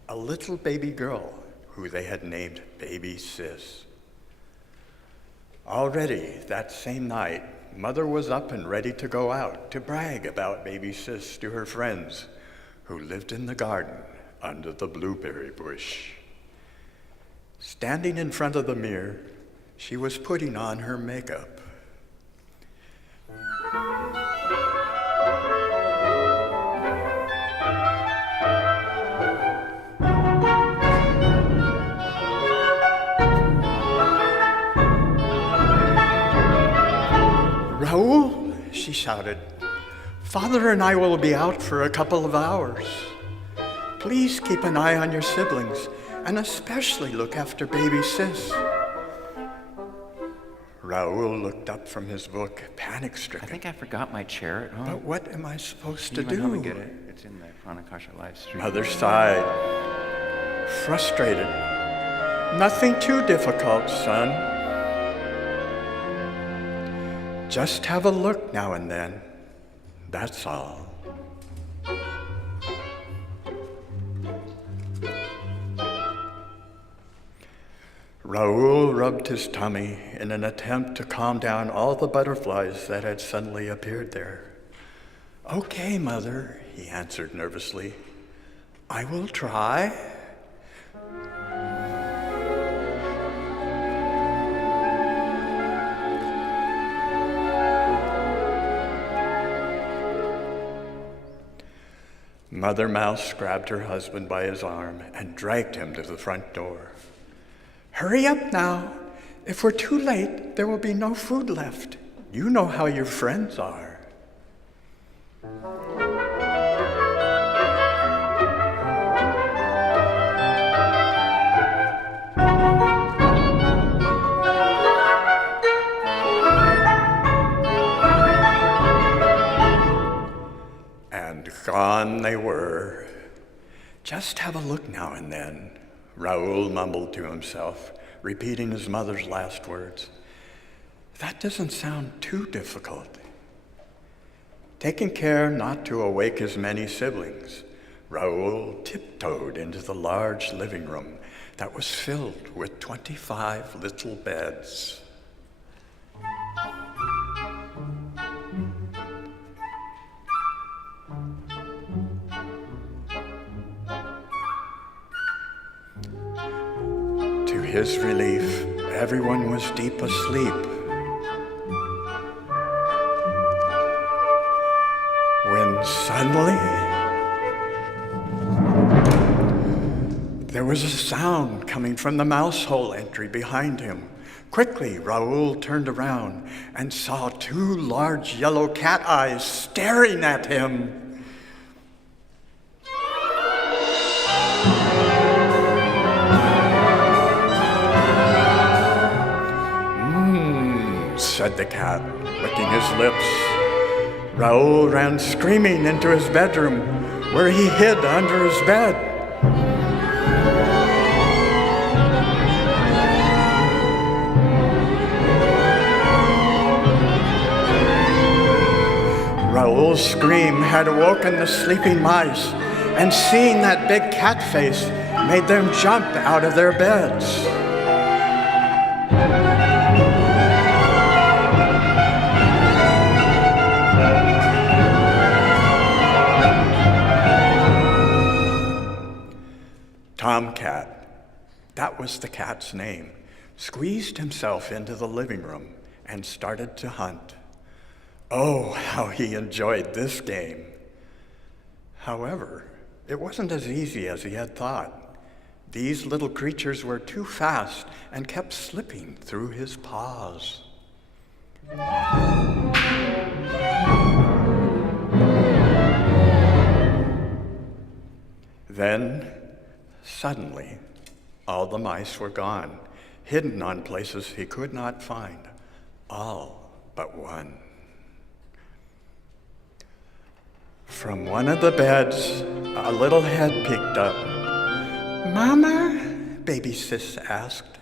a little baby girl who they had named Baby Sis. Already that same night, Mother was up and ready to go out to brag about Baby Sis to her friends who lived in the garden under the blueberry bush. Standing in front of the mirror, she was putting on her makeup. Raoul, she shouted, Father and I will be out for a couple of hours. Please keep an eye on your siblings and especially look after baby Sis. Raoul looked up from his book, panic-stricken. I think I forgot my chair at home. But what am I supposed to You might help me do? get it. It's in the Pranakasha live stream. Mother sighed, frustrated. Nothing too difficult, son. Just have a look now and then. That's all. Raoul rubbed his tummy in an attempt to calm down all the butterflies that had suddenly appeared there. Okay, Mother, he answered nervously. I will try. Mother Mouse grabbed her husband by his arm and dragged him to the front door. Hurry up now. If we're too late, there will be no food left. You know how your friends are. And gone they were. Just have a look now and then. Raoul mumbled to himself, repeating his mother's last words. That doesn't sound too difficult. Taking care not to awake his many siblings, Raoul tiptoed into the large living room that was filled with 25 little beds. To his relief, everyone was deep asleep. When suddenly, there was a sound coming from the mouse hole entry behind him. Quickly, Raoul turned around and saw two large yellow cat eyes staring at him. said the cat, licking his lips. Raoul ran screaming into his bedroom, where he hid under his bed. Raoul's scream had awoken the sleeping mice, and seeing that big cat face made them jump out of their beds. Tomcat, that was the cat's name, squeezed himself into the living room and started to hunt. Oh, how he enjoyed this game. However, it wasn't as easy as he had thought. These little creatures were too fast and kept slipping through his paws. Then, suddenly, all the mice were gone, hidden on places he could not find, all but one. From one of the beds, a little head peeked up. "Mama?" baby Sis asked.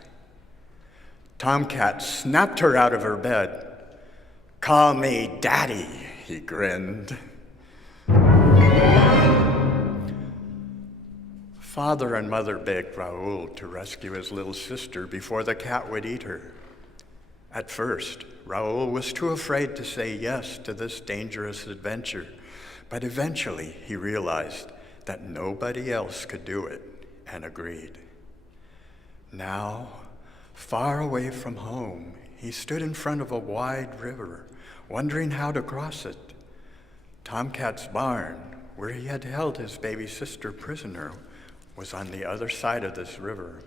Tomcat snapped her out of her bed. "Call me Daddy," he grinned. Father and Mother begged Raoul to rescue his little sister before the cat would eat her. At first, Raoul was too afraid to say yes to this dangerous adventure, but eventually he realized that nobody else could do it and agreed. Now, far away from home, he stood in front of a wide river, wondering how to cross it. Tomcat's barn, where he had held his baby sister prisoner, was on the other side of this river.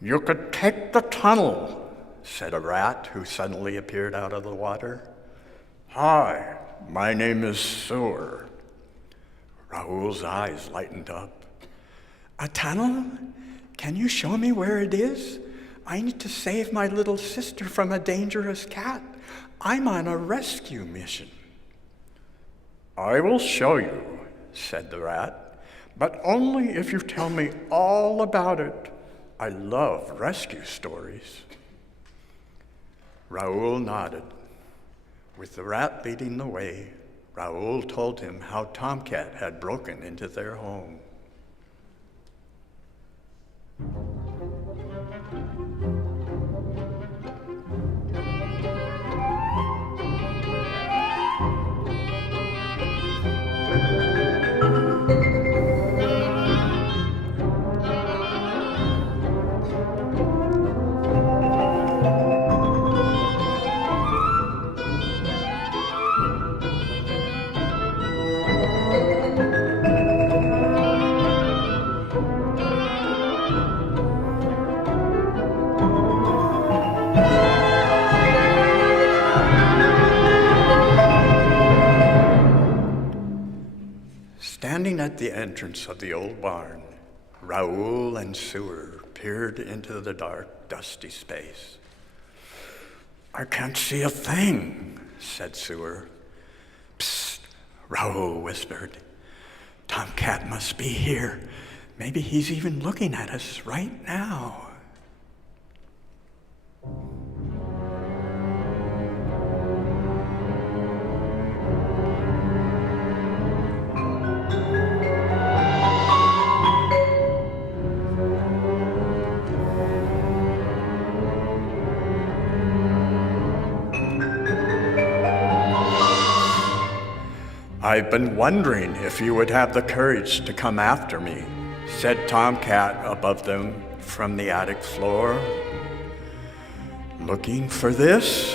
"You could take the tunnel," said a rat who suddenly appeared out of the water. "Hi, my name is Sewer." Raoul's eyes lightened up. "A tunnel? Can you show me where it is? I need to save my little sister from a dangerous cat. I'm on a rescue mission." "I will show you," said the rat, "but only if you tell me all about it. I love rescue stories." Raoul nodded. With the rat leading the way, Raoul told him how Tomcat had broken into their home. Standing at the entrance of the old barn, Raoul and Sewer peered into the dark, dusty space. "I can't see a thing," said Sewer. "Psst," Raoul whispered. "Tomcat must be here. Maybe he's even looking at us right now." "I've been wondering if you would have the courage to come after me," said Tomcat above them from the attic floor. "Looking for this?"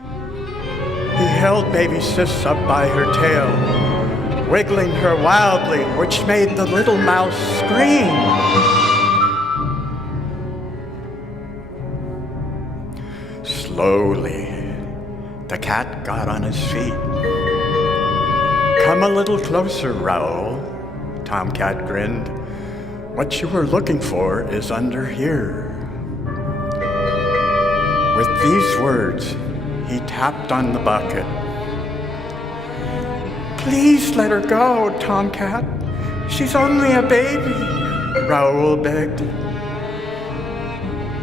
He held baby Sis up by her tail, wiggling her wildly, which made the little mouse scream. Slowly, the cat got on his feet. "Come a little closer, Raoul," Tomcat grinned. "What you were looking for is under here." With these words, he tapped on the bucket. "Please let her go, Tomcat. She's only a baby," Raoul begged.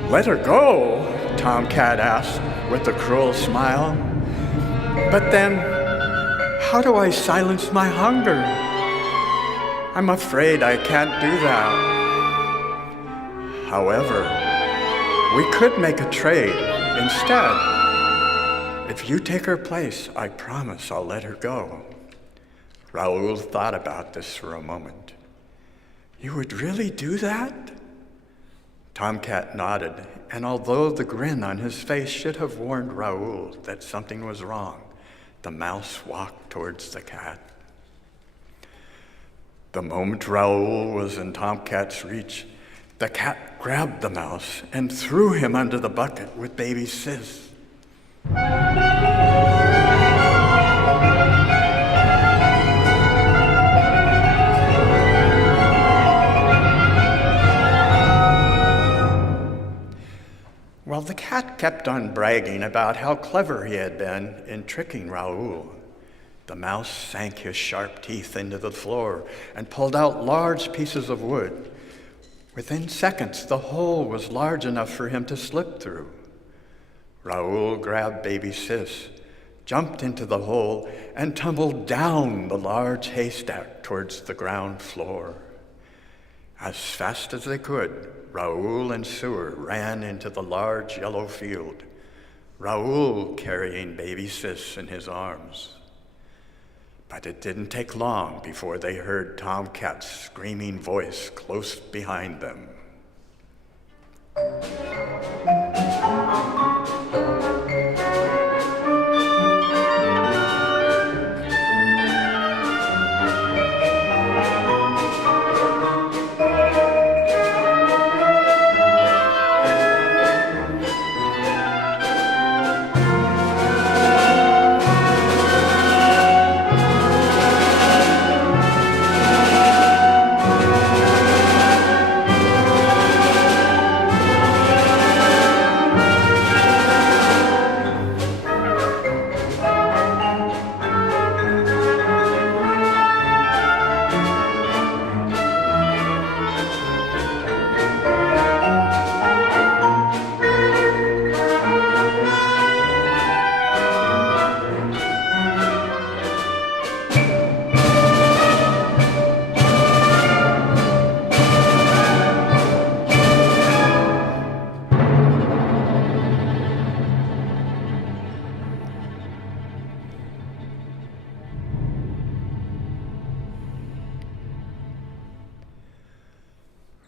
"Let her go?" Tomcat asked with a cruel smile. "But then, how do I silence my hunger? I'm afraid I can't do that. However, we could make a trade instead. If you take her place, I promise I'll let her go." Raoul thought about this for a moment. "You would really do that?" Tomcat nodded, and although the grin on his face should have warned Raoul that something was wrong, the mouse walked towards the cat. The moment Raoul was in Tomcat's reach, the cat grabbed the mouse and threw him under the bucket with baby Sis. Well, the cat kept on bragging about how clever he had been in tricking Raoul. The mouse sank his sharp teeth into the floor and pulled out large pieces of wood. Within seconds, the hole was large enough for him to slip through. Raoul grabbed baby Sis, jumped into the hole, and tumbled down the large haystack towards the ground floor. As fast as they could, Raoul and Sewer ran into the large yellow field, Raoul carrying baby Sis in his arms. But it didn't take long before they heard Tomcat's screaming voice close behind them.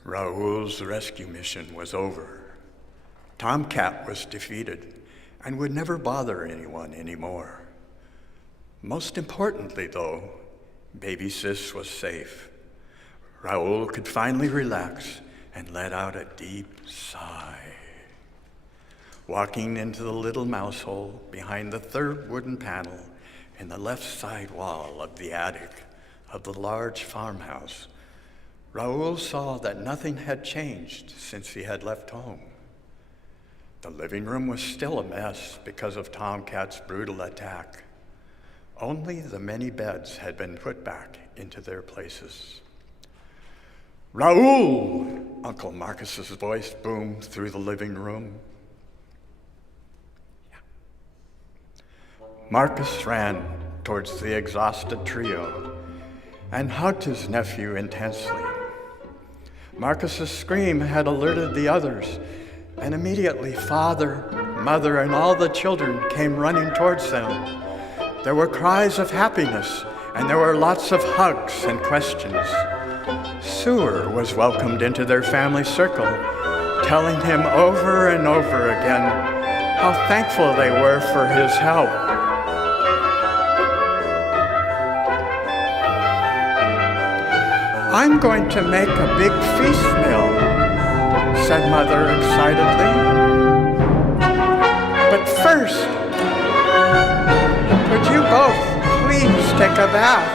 Raoul's rescue mission was over. Tomcat was defeated and would never bother anyone anymore. Most importantly, though, baby Sis was safe. Raoul could finally relax and let out a deep sigh. Walking into the little mouse hole behind the third wooden panel in the left side wall of the attic of the large farmhouse, Raoul saw that nothing had changed since he had left home. The living room was still a mess because of Tomcat's brutal attack. Only the many beds had been put back into their places. "Raoul!" Uncle Marcus's voice boomed through the living room. Marcus ran towards the exhausted trio and hugged his nephew intensely. Marcus's scream had alerted the others, and immediately Father, Mother, and all the children came running towards them. There were cries of happiness, and there were lots of hugs and questions. Sewer was welcomed into their family circle, telling him over and over again how thankful they were for his help. "I'm going to make a big feast meal," said Mother excitedly. "But first, could you both please take a bath?"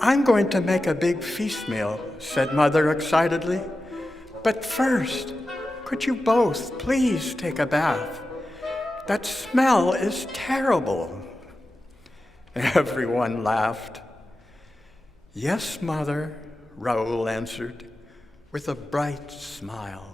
"I'm going to make a big feast meal," said Mother excitedly. "But first, Could you both please take a bath? That smell is terrible. Everyone laughed. Yes, Mother, Raoul answered with a bright smile.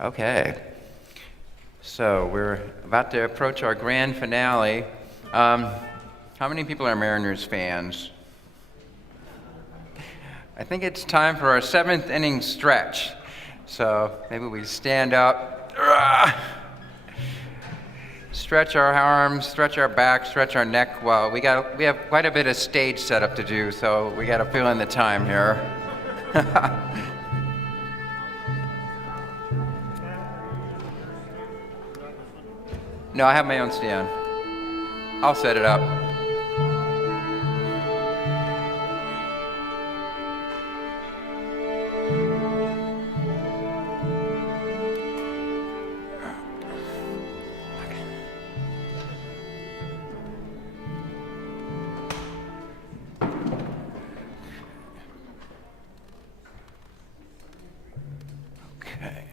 Okay, so we're about to approach our grand finale. How many people are Mariners fans? I think it's time for our 7th inning stretch. So maybe we stand up, stretch our arms, stretch our back, stretch our neck. Well, we have quite a bit of stage setup to do, so we got to fill in the time here. No, I have my own stand. I'll set it up. Okay.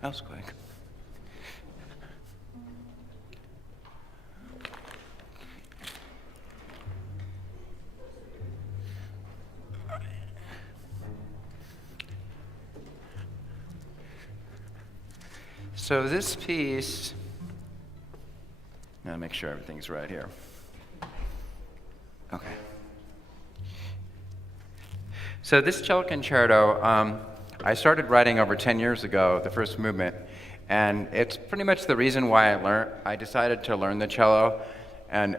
That was quick. So this piece, now make sure everything's right here. Okay. So this cello concerto, I started writing over 10 years ago, the first movement, and it's pretty much the reason why I decided to learn the cello. And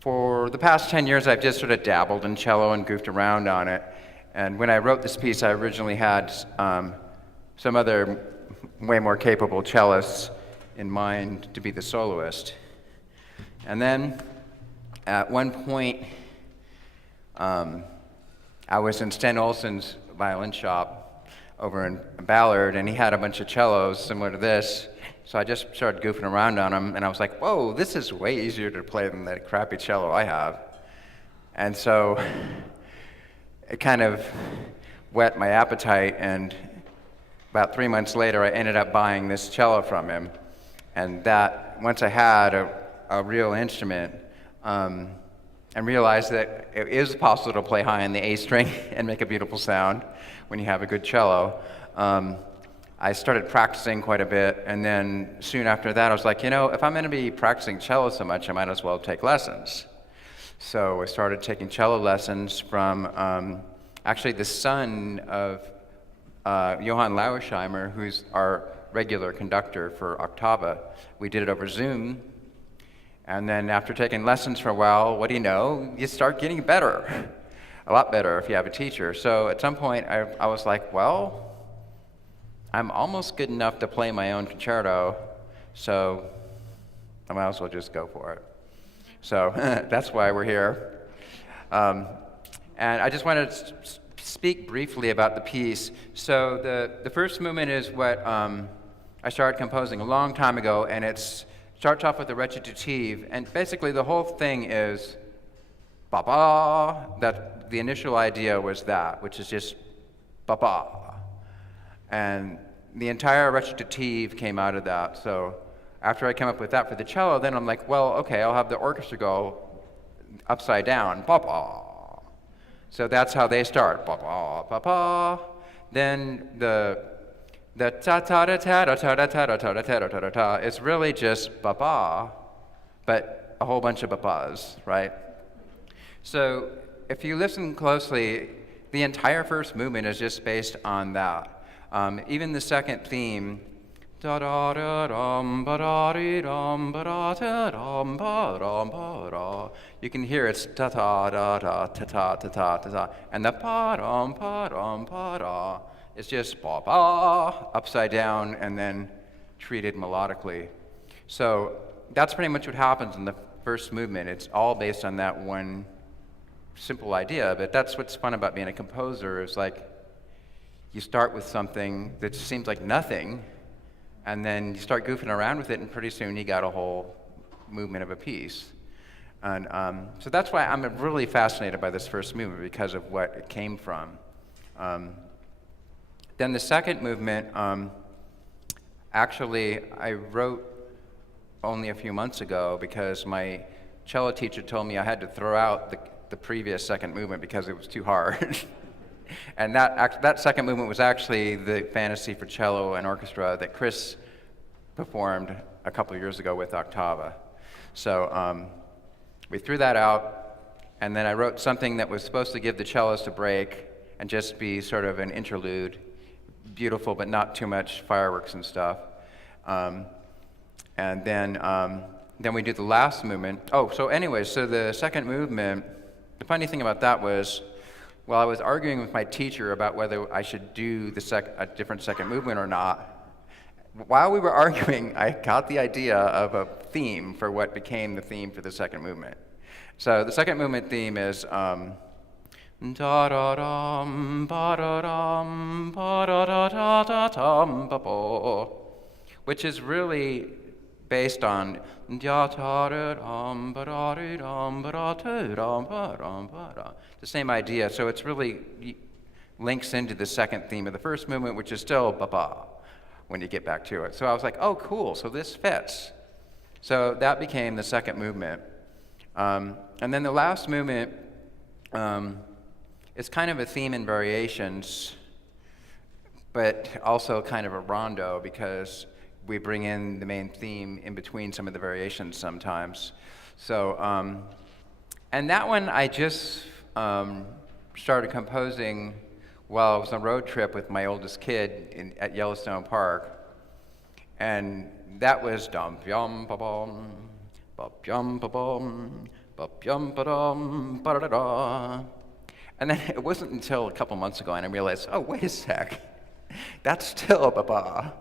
for the past 10 years, I've just sort of dabbled in cello and goofed around on it. And when I wrote this piece, I originally had some other way more capable cellists in mind to be the soloist. And then at one point, I was in Sten Olsen's violin shop over in Ballard, and he had a bunch of cellos similar to this. So I just started goofing around on them, and I was like, whoa, this is way easier to play than that crappy cello I have. And so it kind of whet my appetite, and about 3 months later, I ended up buying this cello from him. And that, once I had a real instrument, and realized that it is possible to play high on the A string and make a beautiful sound when you have a good cello, I started practicing quite a bit. And then soon after that, I was like, you know, if I'm going to be practicing cello so much, I might as well take lessons. So I started taking cello lessons from actually the son of Johann Lauersheimer, who's our regular conductor for Octava. We did it over Zoom, and then after taking lessons for a while, what do you know? You start getting better, a lot better if you have a teacher. So at some point, I was like, well, I'm almost good enough to play my own concerto, so I might as well just go for it. So that's why we're here. And I just wanted to speak briefly about the piece. So the first movement is what I started composing a long time ago, and it starts off with a recitative, and basically the whole thing is ba-ba. That the initial idea was that, which is just ba-ba. And the entire recitative came out of that. So after I came up with that for the cello, then I'm like, well, okay, I'll have the orchestra go upside down, ba-ba. So that's how they start, ba-ba, ba-ba. Then the ta-ta-da-ta-da-ta-da-ta-da-ta-da-ta-da-ta-da-ta, it's really just ba-ba, but a whole bunch of ba-bas, right? So if you listen closely, the entire first movement is just based on that. Even the second theme, da da da dum ba da dee dum ba da da dum ba dum ba da. You can hear it's ta ta da da ta ta ta ta ta ta, and the pa dum pa da. It's just ba ba upside down and then treated melodically. So that's pretty much what happens in the first movement. It's all based on that one simple idea, but that's what's fun about being a composer is like you start with something that seems like nothing, and then you start goofing around with it, and pretty soon you got a whole movement of a piece. And so that's why I'm really fascinated by this first movement, because of what it came from. Then the second movement, actually I wrote only a few months ago because my cello teacher told me I had to throw out the previous second movement because it was too hard. And that second movement was actually the Fantasy for Cello and Orchestra that Chris performed a couple of years ago with Octava. So we threw that out, and then I wrote something that was supposed to give the cellist a break and just be sort of an interlude, beautiful but not too much fireworks and stuff. And then we did the last movement. Oh, so anyway, so the second movement, the funny thing about that was, while I was arguing with my teacher about whether I should do a different second movement or not, while we were arguing, I got the idea of a theme for what became the theme for the second movement. So the second movement theme is da da dum ba da dum ba da da da da dum ba ba, which is really based on da da da dum ba da dum ba da dum ba dum ba da. The same idea, so it's really links into the second theme of the first movement, which is still ba-ba when you get back to it. So I was like, oh, cool, so this fits. So that became the second movement. And then the last movement is kind of a theme in variations, but also kind of a rondo because we bring in the main theme in between some of the variations sometimes. So, and that one I just started composing while I was on a road trip with my oldest kid at Yellowstone Park, and that was dum yum ba bum ba yum ba bum ba yum ba dum ba da da. And then it wasn't until a couple months ago and I realized, oh wait a sec, that's still ba ba,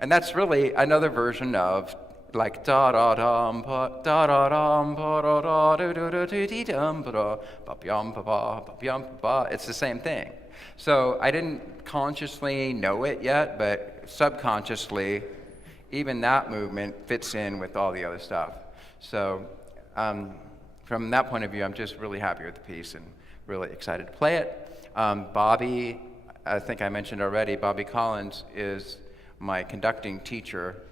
and that's really another version of like da da dum pa da da dum pa da da do do do do dee dum ba da ba yum ba ba yum ba. It's the same thing. So I didn't consciously know it yet, but subconsciously, even that movement fits in with all the other stuff. So from that point of view, I'm just really happy with the piece and really excited to play it. Bobby, I think I mentioned already, Bobby Collins is my conducting teacher.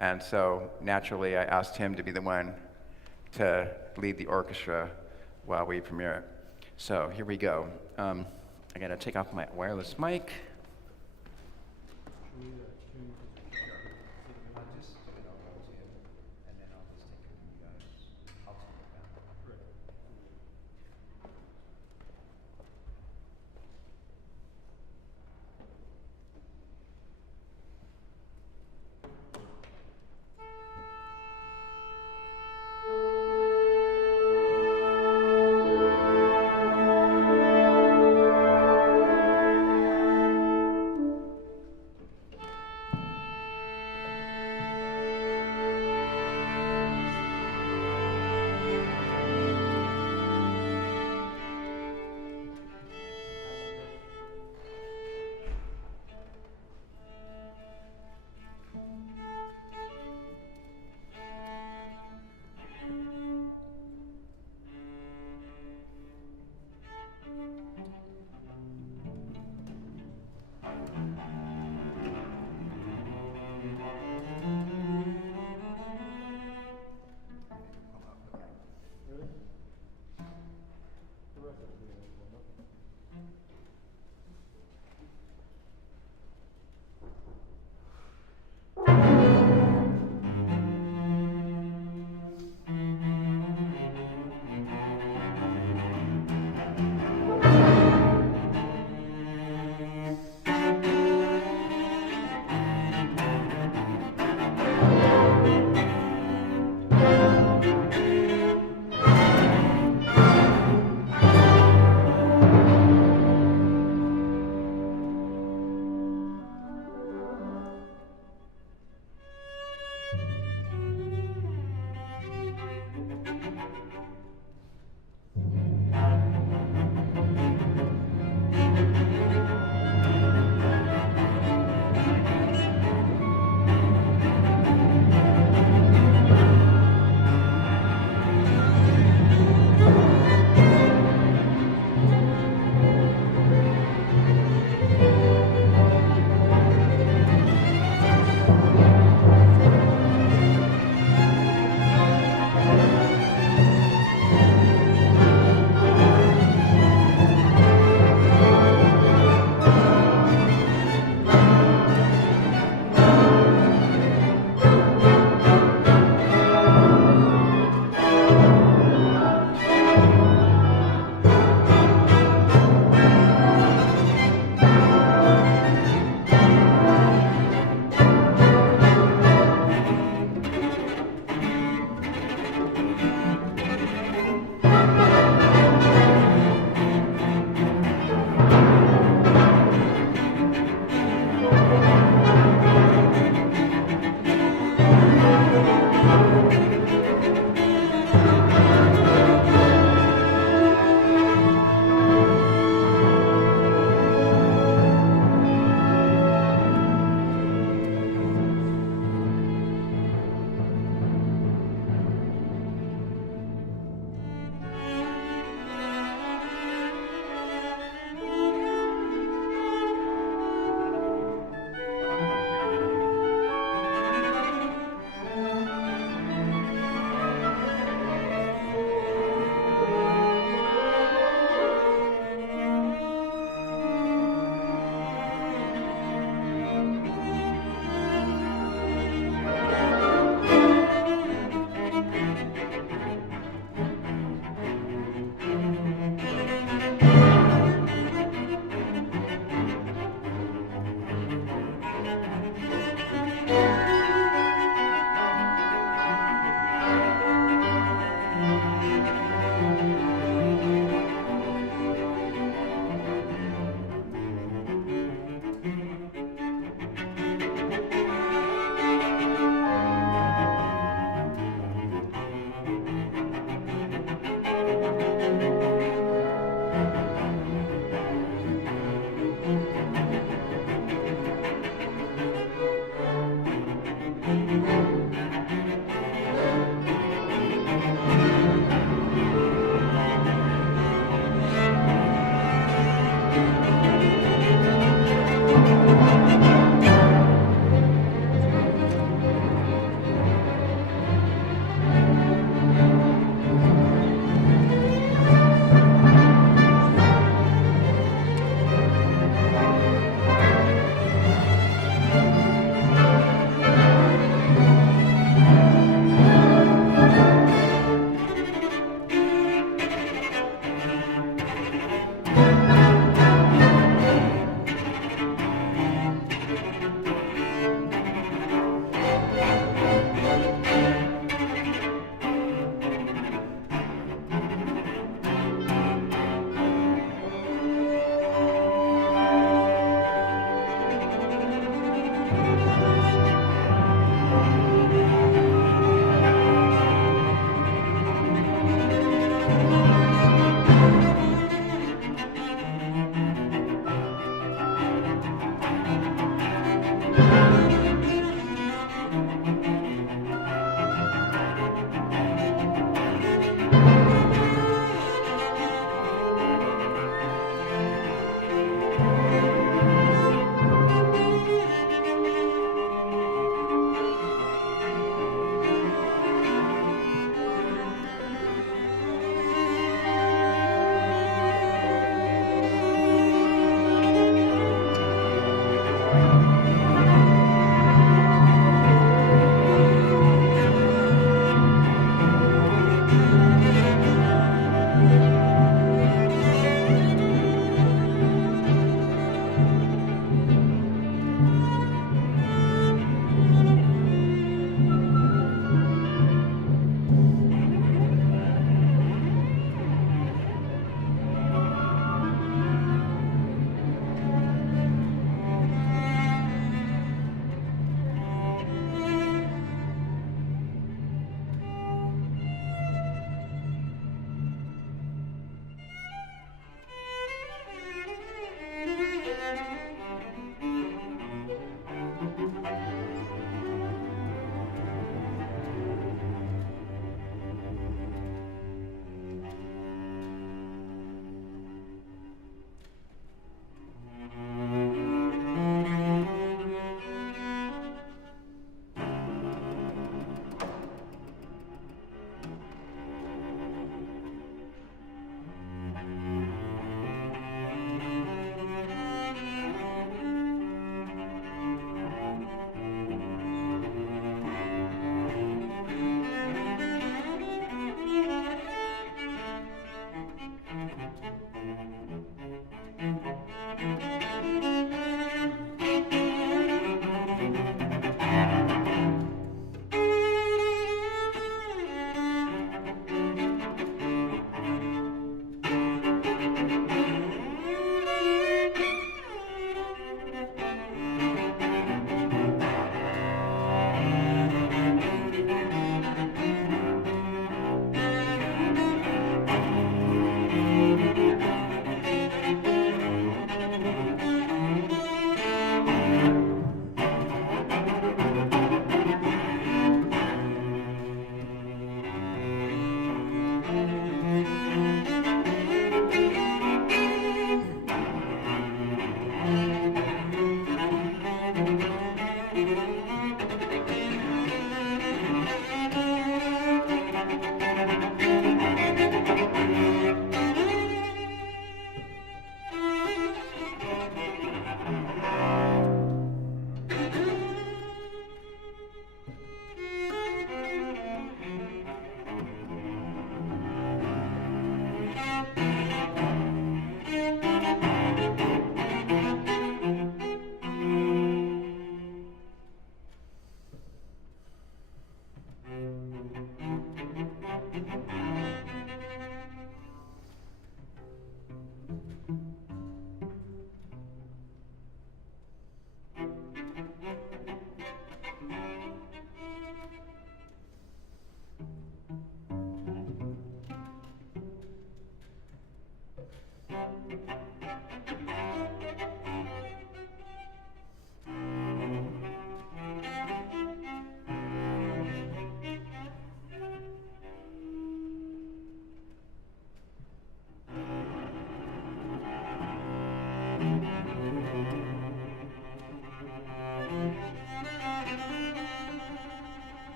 And so naturally, I asked him to be the one to lead the orchestra while we premiere it. So here we go. I gotta take off my wireless mic.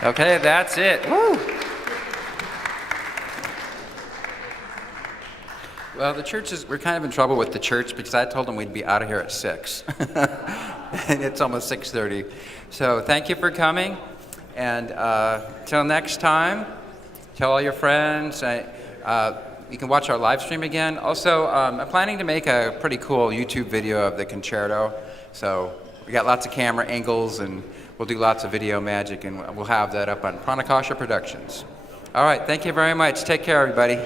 Okay, that's it. Woo! Well, the church is, we're kind of in trouble with the church because I told them we'd be out of here at 6. And it's almost 6:30. So thank you for coming. And till next time, tell all your friends. You can watch our live stream again. Also, I'm planning to make a pretty cool YouTube video of the concerto. So we got lots of camera angles, and we'll do lots of video magic, and we'll have that up on Pranakasha Productions. All right, thank you very much. Take care, everybody.